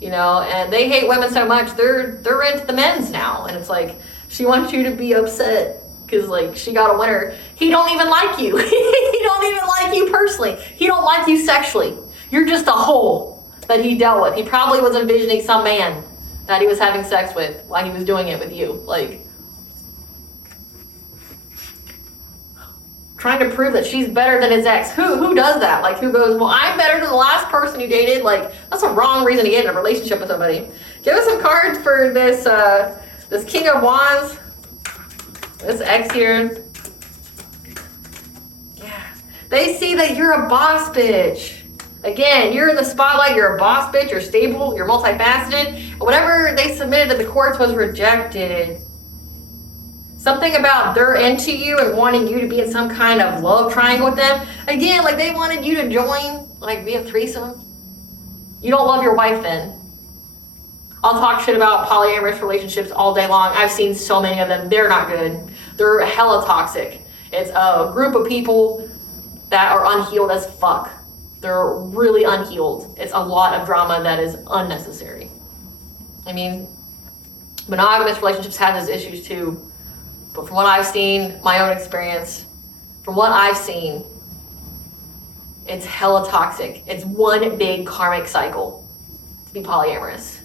You know, and they hate women so much, they're into the men's now. And it's like, she wants you to be upset because like she got a winner. He don't even like you. He don't even like you personally. He don't like you sexually. You're just a hole that he dealt with. He probably was envisioning some man that he was having sex with while he was doing it with you. Like, trying to prove that she's better than his ex. Who does that? Like, who goes, well, I'm better than the last person you dated? Like, that's a wrong reason to get in a relationship with somebody. Give us some cards for this this King of Wands. This ex here. Yeah. They see that you're a boss bitch. Again, you're in the spotlight, you're a boss bitch, you're stable, you're multifaceted. Whatever they submitted to the courts was rejected. Something about they're into you and wanting you to be in some kind of love triangle with them. Again, like they wanted you to join, like be a threesome. You don't love your wife then. I'll talk shit about polyamorous relationships all day long. I've seen so many of them. They're not good. They're hella toxic. It's a group of people that are unhealed as fuck. They're really unhealed. It's a lot of drama that is unnecessary. I mean, monogamous relationships have those issues too. But from what I've seen, my own experience, from what I've seen, it's hella toxic. It's one big karmic cycle to be polyamorous.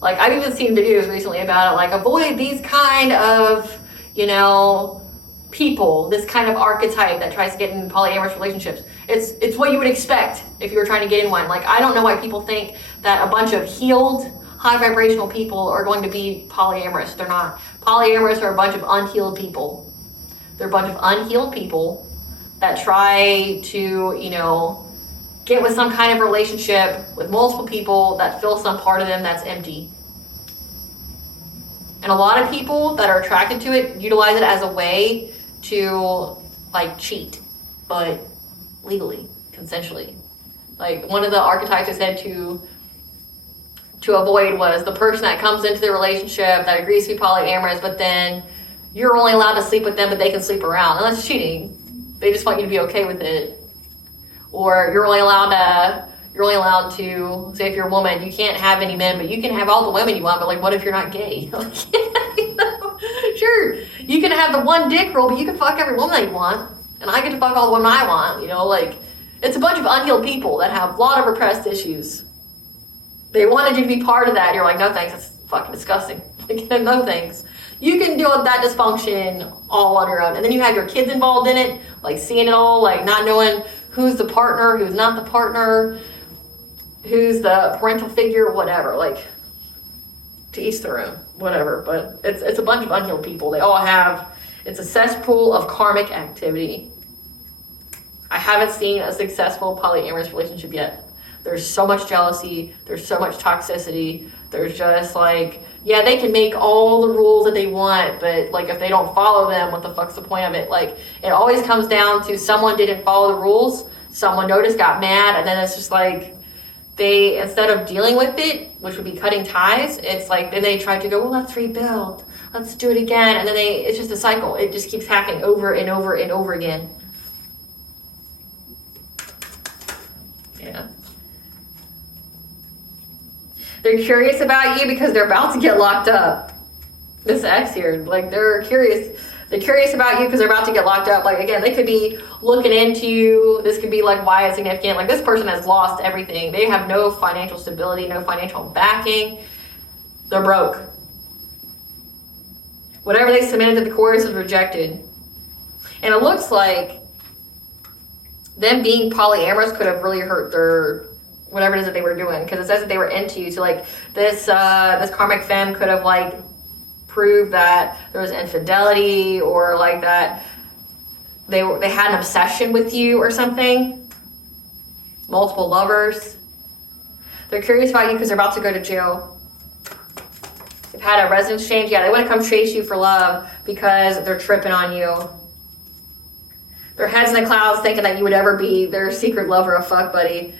Like, I've even seen videos recently about it, like, avoid these kind of, you know, people, this kind of archetype that tries to get in polyamorous relationships. It's what you would expect if you were trying to get in one. Like, I don't know why people think that a bunch of healed, high vibrational people are going to be polyamorous. They're not. Polyamorous are a bunch of unhealed people. They're a bunch of unhealed people that try to, you know, get with some kind of relationship with multiple people that fill some part of them that's empty. And a lot of people that are attracted to it utilize it as a way to, like, cheat, but legally, consensually. Like, one of the archetypes I said to avoid was the person that comes into the relationship that agrees to be polyamorous, but then you're only allowed to sleep with them, but they can sleep around. And that's cheating. They just want you to be okay with it. Or you're only allowed to, say if you're a woman, you can't have any men, but you can have all the women you want, but like, what if you're not gay? You know? Sure, you can have the one dick rule, but you can fuck every woman that you want, and I get to fuck all the women I want, you know? Like, it's a bunch of unhealed people that have a lot of repressed issues. They wanted you to be part of that, and you're like, no thanks, that's fucking disgusting. Like, no thanks. You can deal with that dysfunction all on your own, and then you have your kids involved in it, like seeing it all, like not knowing who's the partner, who's not the partner, who's the parental figure, whatever. Like, to each their own, whatever. But it's a bunch of unhealed people. They all have, it's a cesspool of karmic activity. I haven't seen a successful polyamorous relationship yet. There's so much jealousy. There's so much toxicity. There's just like, yeah, they can make all the rules that they want, but like if they don't follow them, what the fuck's the point of it? Like, it always comes down to someone didn't follow the rules, someone noticed, got mad, and then it's just like, they, instead of dealing with it, which would be cutting ties, it's like, then they try to go, well, let's rebuild, let's do it again, and then it's just a cycle. It just keeps happening over and over and over again. Yeah. They're curious about you because they're about to get locked up. This X here, like, they're curious. They're curious about you because they're about to get locked up. Like, again, they could be looking into you. This could be like, why it's significant. Like, this person has lost everything. They have no financial stability, no financial backing. They're broke. Whatever they submitted to the courts is rejected. And it looks like them being polyamorous could have really hurt their, whatever it is that they were doing. Because it says that they were into you. So, like, this karmic femme could have, like, prove that there was infidelity, or like that they had an obsession with you or something. Multiple lovers. They're curious about you because they're about to go to jail. They've had a residence change. Yeah, they want to come chase you for love because they're tripping on you. Their heads in the clouds thinking that you would ever be their secret lover or fuck buddy.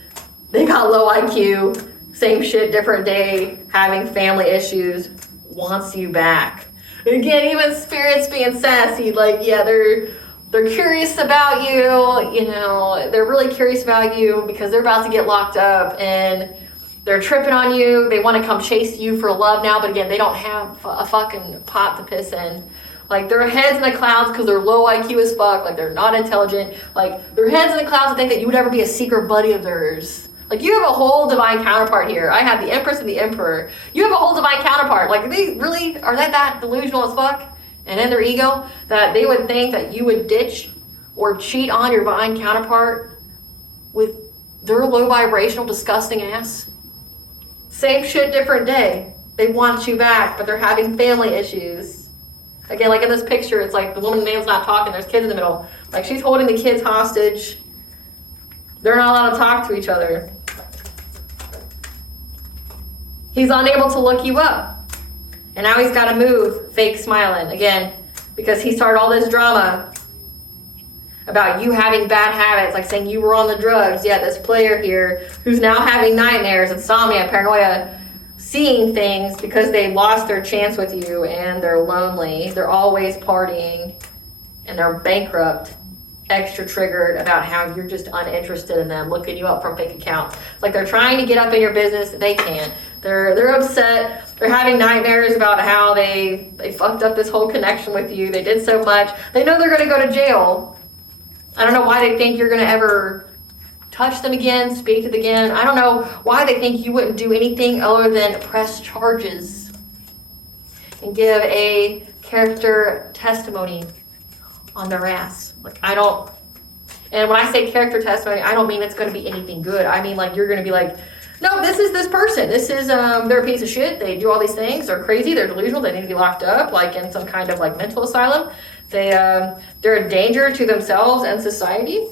They got low IQ, same shit, different day, having family issues, wants you back. Again, even spirits being sassy, like, yeah, they're curious about you, you know, they're really curious about you because they're about to get locked up and they're tripping on you. They want to come chase you for love now, but again, they don't have a fucking pot to piss in. Like, their heads in the clouds because they're low IQ as fuck, like, they're not intelligent. Like, their heads in the clouds to think that you would ever be a secret buddy of theirs. Like, you have a whole divine counterpart here. I have the Empress and the Emperor. You have a whole divine counterpart. Like, they really, are they that delusional as fuck? And in their ego, that they would think that you would ditch or cheat on your divine counterpart with their low vibrational, disgusting ass? Same shit, different day. They want you back, but they're having family issues. Again, like in this picture, it's like the woman and man's not talking. There's kids in the middle. Like, she's holding the kids hostage. They're not allowed to talk to each other. He's unable to look you up. And now he's got to move, fake smiling. Again, because he started all this drama about you having bad habits, like saying you were on the drugs. Yeah, this player here who's now having nightmares, insomnia, paranoia, seeing things because they lost their chance with you and they're lonely. They're always partying and they're bankrupt. Extra triggered about how you're just uninterested in them, looking you up from fake accounts. It's like they're trying to get up in your business, they can't. They're upset. They're having nightmares about how they fucked up this whole connection with you. They did so much. They know they're going to go to jail. I don't know why they think you're going to ever touch them again, speak to them again. I don't know why they think you wouldn't do anything other than press charges and give a character testimony on their ass. Like, I don't, and when I say character testimony, I don't mean it's going to be anything good. I mean, like, you're going to be like, no, this is this person. This is, they're a piece of shit. They do all these things. They're crazy. They're delusional. They need to be locked up, like in some kind of like mental asylum. They're a danger to themselves and society.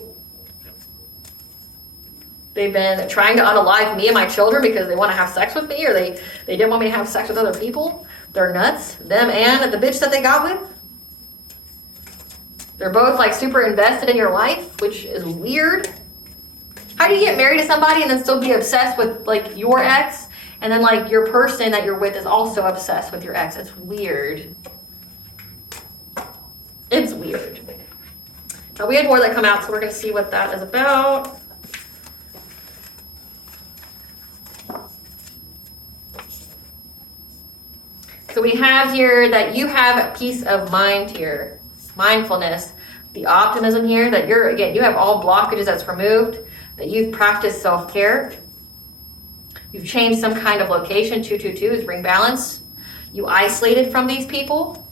They've been trying to unalive me and my children because they want to have sex with me, or they didn't want me to have sex with other people. They're nuts, them and the bitch that they got with. They're both like super invested in your life, which is weird. How do you get married to somebody and then still be obsessed with like your ex, and then like your person that you're with is also obsessed with your ex? It's weird. It's weird. Now we had more that come out, so we're going to see what that is about. So we have here that you have peace of mind here, mindfulness, the optimism here, that you're, again, you have all blockages that's removed, that you've practiced self-care. You've changed some kind of location, 222 is bring balance. You isolated from these people,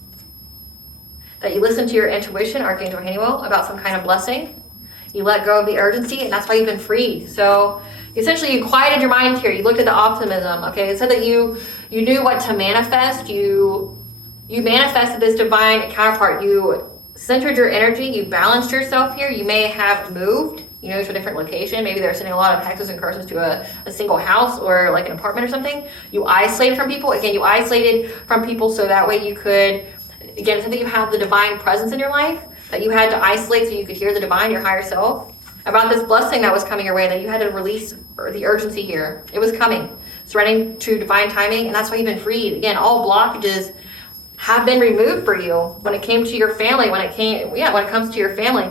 that you listen to your intuition, Archangel Haniel, about some kind of blessing. You let go of the urgency, and that's why you've been freed. So essentially you quieted your mind here. You looked at the optimism, okay? It said that you knew what to manifest. You manifested this divine counterpart. You centered your energy. You balanced yourself here. You may have moved, to a different location. Maybe they're sending a lot of hexes and curses to a single house or like an apartment or something. You isolated from people. Again, you isolated from people so that way you could, again, something you have the divine presence in your life, that you had to isolate so you could hear the divine, your higher self, about this blessing that was coming your way, that you had to release the urgency here. It was coming. Surrendering to divine timing, and that's why you've been freed. Again, all blockages have been removed for you when it came to your family, when it comes to your family.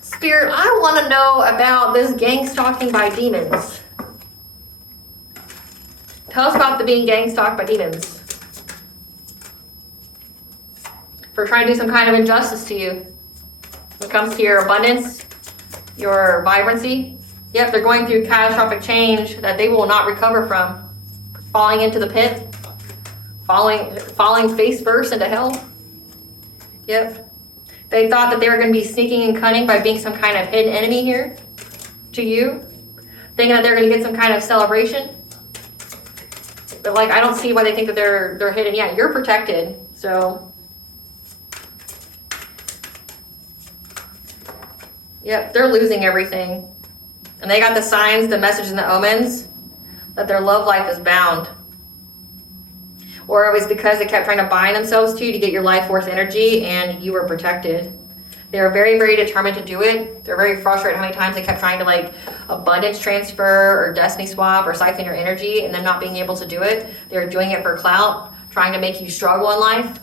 Spirit, I want to know about this gang stalking by demons. Tell us about the being gang stalked by demons. For trying to do some kind of injustice to you. When it comes to your abundance, your vibrancy. Yep, they're going through catastrophic change that they will not recover from. Falling into the pit. Falling face first into hell. Yep. They thought that they were going to be sneaking and cunning by being some kind of hidden enemy here to you. Thinking that they're going to get some kind of celebration. But like, I don't see why they think that they're hidden. Yeah, you're protected. So... Yep, they're losing everything. And they got the signs, the messages, and the omens that their love life is bound. Or it was because they kept trying to bind themselves to you to get your life force energy, and you were protected. They were very, very determined to do it. They're very frustrated how many times they kept trying to like abundance transfer or destiny swap or siphon your energy and them not being able to do it. They were doing it for clout, trying to make you struggle in life.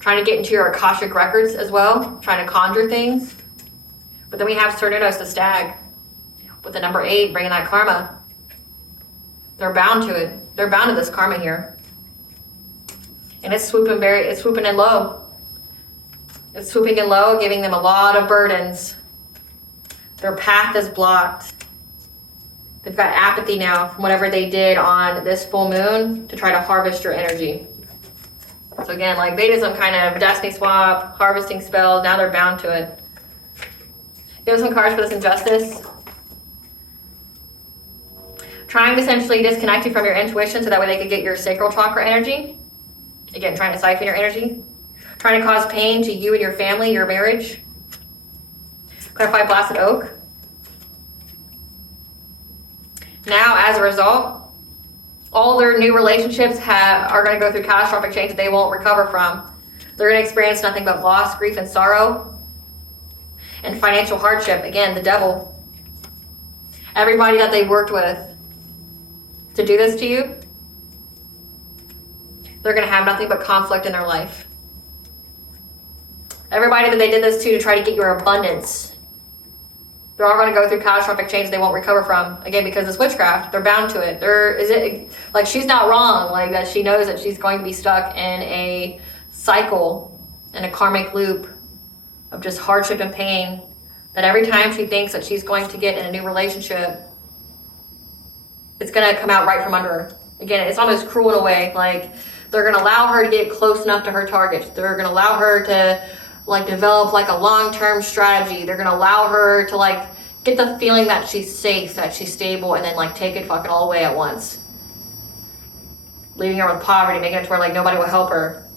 Trying to get into your Akashic records as well, trying to conjure things. But then we have Cernunnos, the stag, with the number 8, bringing that karma. They're bound to it. They're bound to this karma here. And it's swooping in low. It's swooping in low, giving them a lot of burdens. Their path is blocked. They've got apathy now from whatever they did on this full moon to try to harvest your energy. So again, like they did some kind of destiny swap, harvesting spell, now they're bound to it. Give some cards for this injustice. Trying to essentially disconnect you from your intuition so that way they could get your sacral chakra energy. Again, trying to siphon your energy. Trying to cause pain to you and your family, your marriage. Clarify blasted oak. Now, as a result, all their new relationships are going to go through catastrophic change that they won't recover from. They're going to experience nothing but loss, grief, and sorrow. And financial hardship. Again, the devil. Everybody that they worked with to do this to you, they're going to have nothing but conflict in their life. Everybody that they did this to try to get your abundance, they're all going to go through catastrophic change they won't recover from. Again, because it's witchcraft. They're bound to it. Like, she's not wrong. Like, that she knows that she's going to be stuck in a cycle, in a karmic loop of just hardship and pain. That every time she thinks that she's going to get in a new relationship, it's going to come out right from under her. Again, it's almost cruel in a way. Like, They're going to allow her to get close enough to her targets. They're going to allow her to like develop like a long-term strategy. They're going to allow her to like get the feeling that she's safe, that she's stable, and then like take it fucking all the way at once. Leaving her with poverty, making it to where like nobody will help her.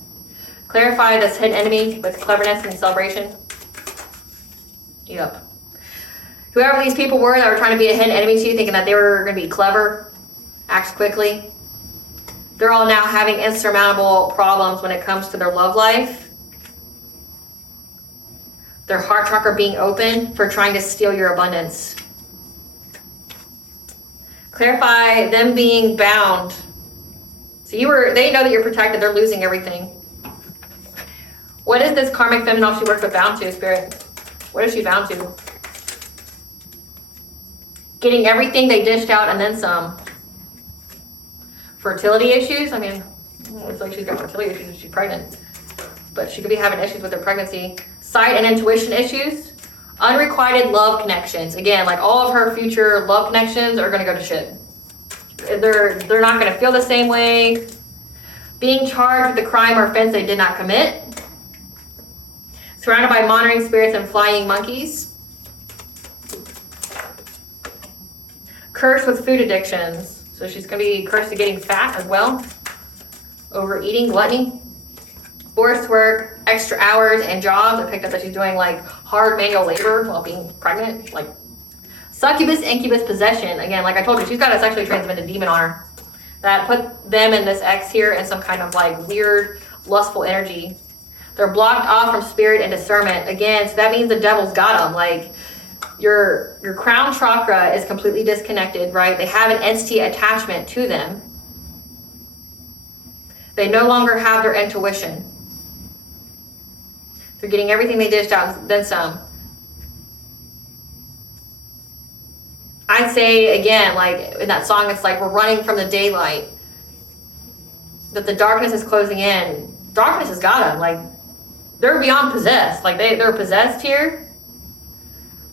Clarify this hidden enemy with cleverness and celebration. Yep. Whoever these people were that were trying to be a hidden enemy to you, thinking that they were going to be clever, act quickly, they're all now having insurmountable problems when it comes to their love life. Their heart chakra being open for trying to steal your abundance. Clarify them being bound. So they know that you're protected. They're losing everything. What is this karmic feminine she works with bound to, Spirit? What is she bound to? Getting everything they dished out and then some. Fertility issues. I mean, it's like she's got fertility issues and she's pregnant. But she could be having issues with her pregnancy. Sight and intuition issues. Unrequited love connections. Again, like all of her future love connections are going to go to shit. They're not going to feel the same way. Being charged with the crime or offense they did not commit. Surrounded by monitoring spirits and flying monkeys. Cursed with food addictions. So she's going to be cursed to getting fat as well. Overeating, gluttony. Forced work, extra hours and jobs. I picked up that she's doing like hard manual labor while being pregnant. Like succubus, incubus, possession. Again, like I told you, she's got a sexually transmitted demon on her. That put them and this ex here in some kind of like weird, lustful energy. They're blocked off from spirit and discernment. Again, so that means the devil's got them. Like your crown chakra is completely disconnected, right? They have an entity attachment to them. They no longer have their intuition. They're getting everything they dished out, then some. I'd say, again, like in that song, it's like we're running from the daylight. That the darkness is closing in. Darkness has got them. Like, they're beyond possessed. Like, they're possessed here.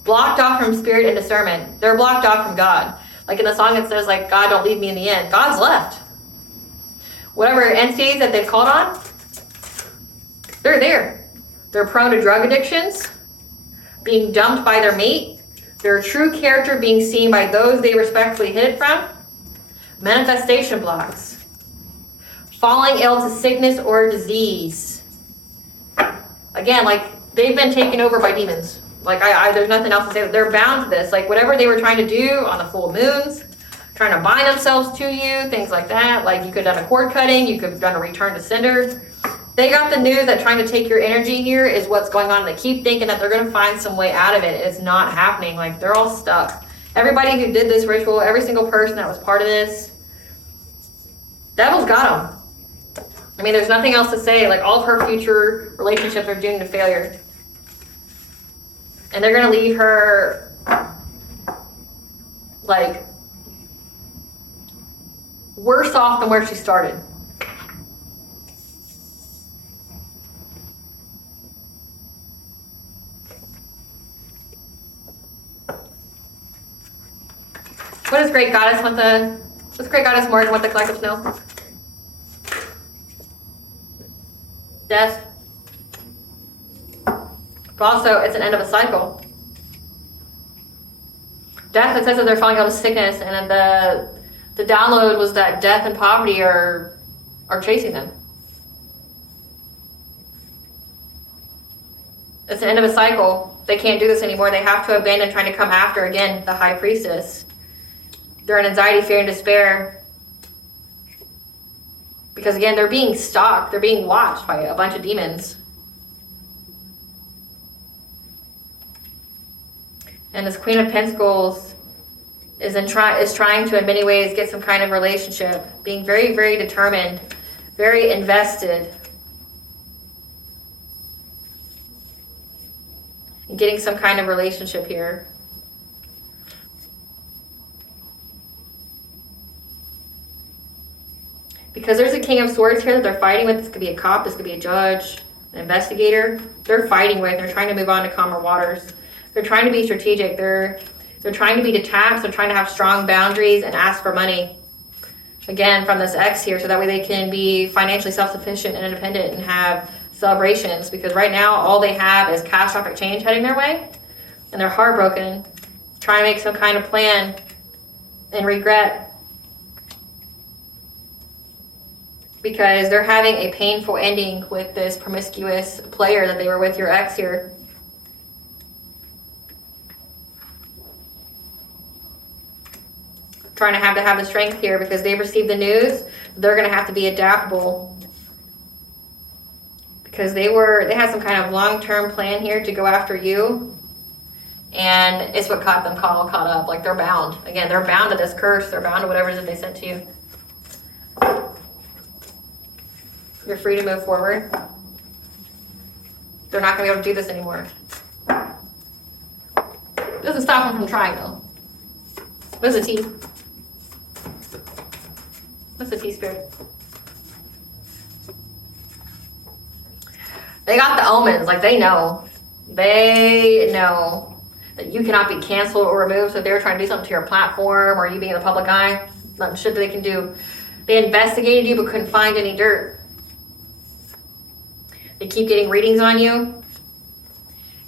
Blocked off from spirit and discernment. They're blocked off from God. Like in the song, it says, like, God, don't leave me in the end. God's left. Whatever entities that they've called on, they're there. They're prone to drug addictions, being dumped by their mate, their true character being seen by those they respectfully hid it from, manifestation blocks, falling ill to sickness or disease. Again, like they've been taken over by demons. Like there's nothing else to say. They're bound to this. Like whatever they were trying to do on the full moons, trying to bind themselves to you, things like that. Like you could have done a cord cutting, you could have done a return to sender. They got the news that trying to take your energy here is what's going on. They keep thinking that they're going to find some way out of it. It's not happening. Like they're all stuck. Everybody who did this ritual, every single person that was part of this, devil's got them. I mean, there's nothing else to say. Like all of her future relationships are doomed to failure. And they're going to leave her like worse off than where she started. What is Great Goddess what's Great Goddess Morgan with the collective know? Death. But also, it's an end of a cycle. Death, it says that they're falling out of sickness, and then the download was that death and poverty are chasing them. It's an end of a cycle. They can't do this anymore. They have to abandon trying to come after, again, the high priestess. They're in anxiety, fear, and despair. Because again, they're being stalked. They're being watched by a bunch of demons. And this Queen of Pentacles is trying to, in many ways, get some kind of relationship. Being very, very determined. Very invested. And getting some kind of relationship here. Because there's a King of Swords here that they're fighting with. This could be a cop, this could be a judge, an investigator. They're fighting with, they're trying to move on to calmer waters. They're trying to be strategic. They're trying to be detached. They're trying to have strong boundaries and ask for money. again, from this ex here, so that way they can be financially self-sufficient and independent and have celebrations, because right now all they have is catastrophic change heading their way, and they're heartbroken, trying to make some kind of plan and regret, because they're having a painful ending with this promiscuous player that they were with, your ex here. Trying to have the strength here, because they've received the news. They're going to have to be adaptable, because they had some kind of long-term plan here to go after you, and it's what caught them caught up. Like, they're bound. Again, they're bound to this curse. They're bound to whatever it is that they sent to you. You're free to move forward. They're not going to be able to do this anymore. Doesn't stop them from trying, though. What's the T? What's the T, Spirit? They got the omens. Like, they know. They know that you cannot be canceled or removed. So if they were trying to do something to your platform, or you being in the public eye, nothing shit that they can do. They investigated you but couldn't find any dirt. They keep getting readings on you.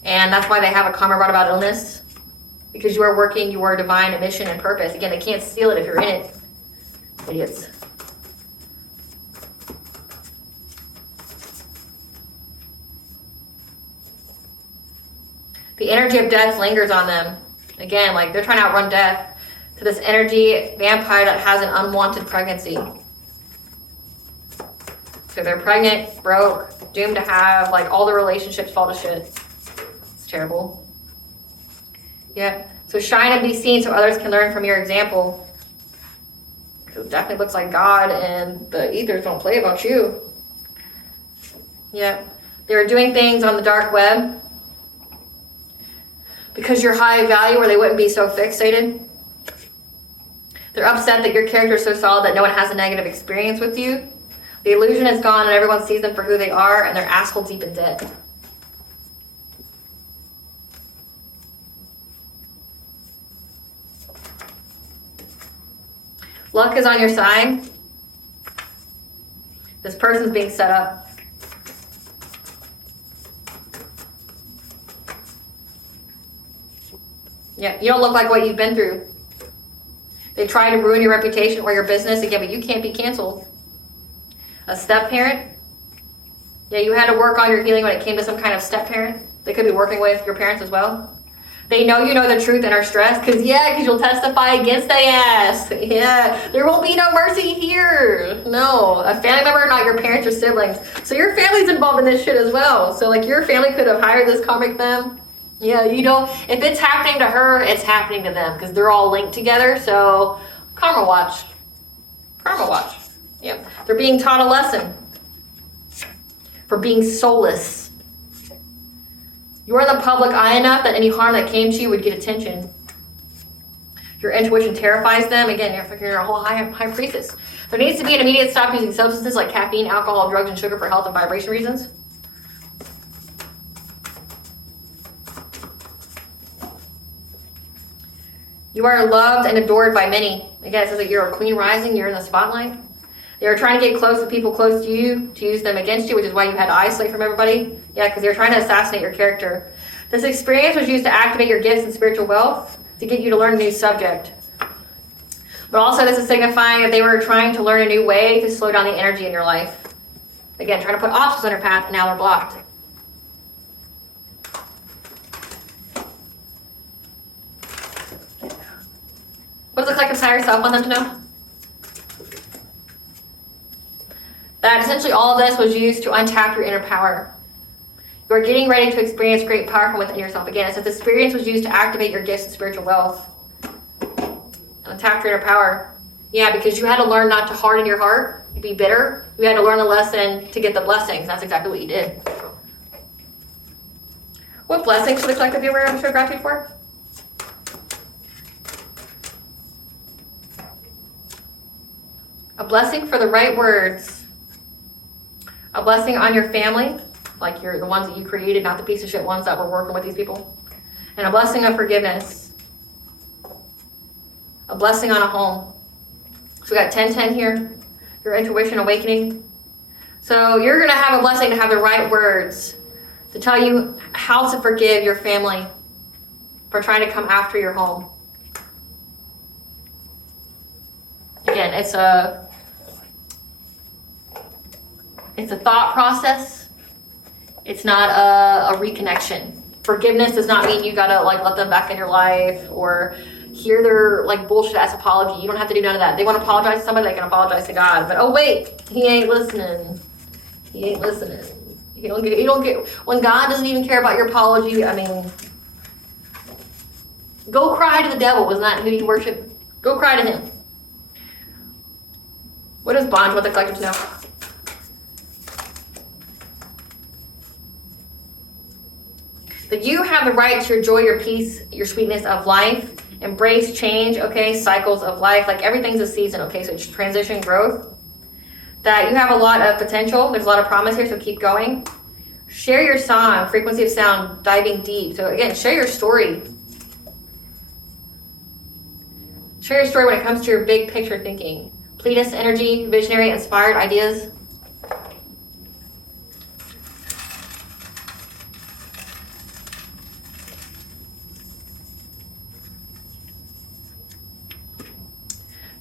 And that's why they have a karma brought about illness. Because you are working your divine mission and purpose. Again, they can't steal it if you're in it. Idiots. The energy of death lingers on them. Again, like, they're trying to outrun death to this energy vampire that has an unwanted pregnancy. So they're pregnant, broke, doomed to have, like, all the relationships fall to shit. It's terrible. Yep. So shine and be seen so others can learn from your example. It definitely looks like God and the ethers don't play about you. Yep. They were doing things on the dark web because you're high value, or they wouldn't be so fixated. They're upset that your character is so solid that no one has a negative experience with you. The illusion is gone and everyone sees them for who they are, and they're asshole deep in debt. Luck is on your side. This person's being set up. Yeah, you don't look like what you've been through. They try to ruin your reputation or your business again, but you can't be canceled. A step parent. Yeah, you had to work on your healing when it came to some kind of step parent. They could be working with your parents as well. They know you know the truth and are stressed because you'll testify against their ass. Yeah, there won't be no mercy here. No, a family member, not your parents or siblings. So your family's involved in this shit as well. So like your family could have hired this karmic femme. Yeah, you know, if it's happening to her, it's happening to them because they're all linked together. So karma watch. Karma watch. Yep. They're being taught a lesson for being soulless. You're in the public eye enough that any harm that came to you would get attention. Your intuition terrifies them. Again, you're a whole high priestess. There needs to be an immediate stop using substances like caffeine, alcohol, drugs, and sugar for health and vibration reasons. You are loved and adored by many. Again, it says that you're a queen rising, you're in the spotlight. They were trying to get close to people close to you to use them against you, which is why you had to isolate from everybody. Yeah, because they were trying to assassinate your character. This experience was used to activate your gifts and spiritual wealth to get you to learn a new subject. But also this is signifying that they were trying to learn a new way to slow down the energy in your life. Again, trying to put obstacles on your path, and now they're blocked. What does the collective higher self want them to know? That essentially all of this was used to untap your inner power. You are getting ready to experience great power from within yourself. Again, it says this experience was used to activate your gifts and spiritual wealth. And untap your inner power. Yeah, because you had to learn not to harden your heart, be bitter. You had to learn the lesson to get the blessings. That's exactly what you did. What blessings should the collective be aware of and show gratitude for? A blessing for the right words. A blessing on your family, like you're the ones that you created, not the piece of shit ones that were working with these people. And a blessing of forgiveness. A blessing on a home. So we got 10-10 here, your intuition awakening. So you're going to have a blessing to have the right words to tell you how to forgive your family for trying to come after your home. Again, it's a thought process. It's not a reconnection. Forgiveness does not mean you gotta like let them back in your life or hear their like bullshit ass apology. You don't have to do none of that. They want to apologize to somebody, they can apologize to God. But oh wait, he ain't listening. He ain't listening. You don't get when God doesn't even care about your apology. I mean, go cry to the devil. Isn't that who you worship? Go cry to him. What does bond with the collectives know? That you have the right to enjoy your peace, your sweetness of life, embrace change, okay, cycles of life, like everything's a season, okay, so it's transition, growth. That you have a lot of potential, there's a lot of promise here, so keep going. Share your song, frequency of sound, diving deep. So again, share your story. Share your story when it comes to your big picture thinking. Pleiades energy, visionary, inspired ideas.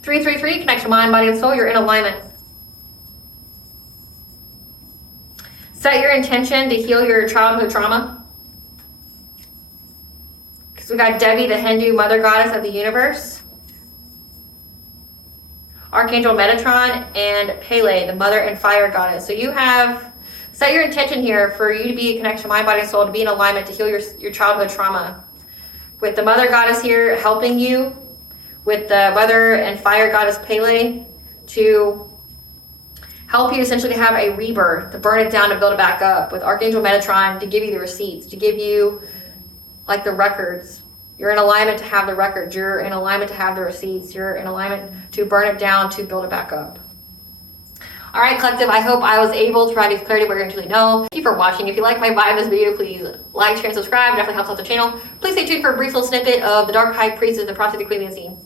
Three, connect your mind, body, and soul. You're in alignment. Set your intention to heal your childhood trauma. Because we got Devi, the Hindu mother goddess of the universe. Archangel Metatron, and Pele, the mother and fire goddess. So you have set your intention here for you to be a connection, mind, body, and soul, to be in alignment, to heal your childhood trauma. With the mother goddess here helping you, with the mother and fire goddess Pele to help you essentially have a rebirth, to burn it down, to build it back up. With Archangel Metatron to give you the receipts, to give you like the records. You're in alignment to have the records. You're in alignment to have the receipts. You're in alignment to burn it down, to build it back up. All right, collective, I hope I was able to provide you clarity where you're going to know. Thank you for watching. If you like my vibe in this video, please like, share, and subscribe. It definitely helps out the channel. Please stay tuned for a brief little snippet of the Dark High Priestess, the Prophecy of the Queen of the Unseen.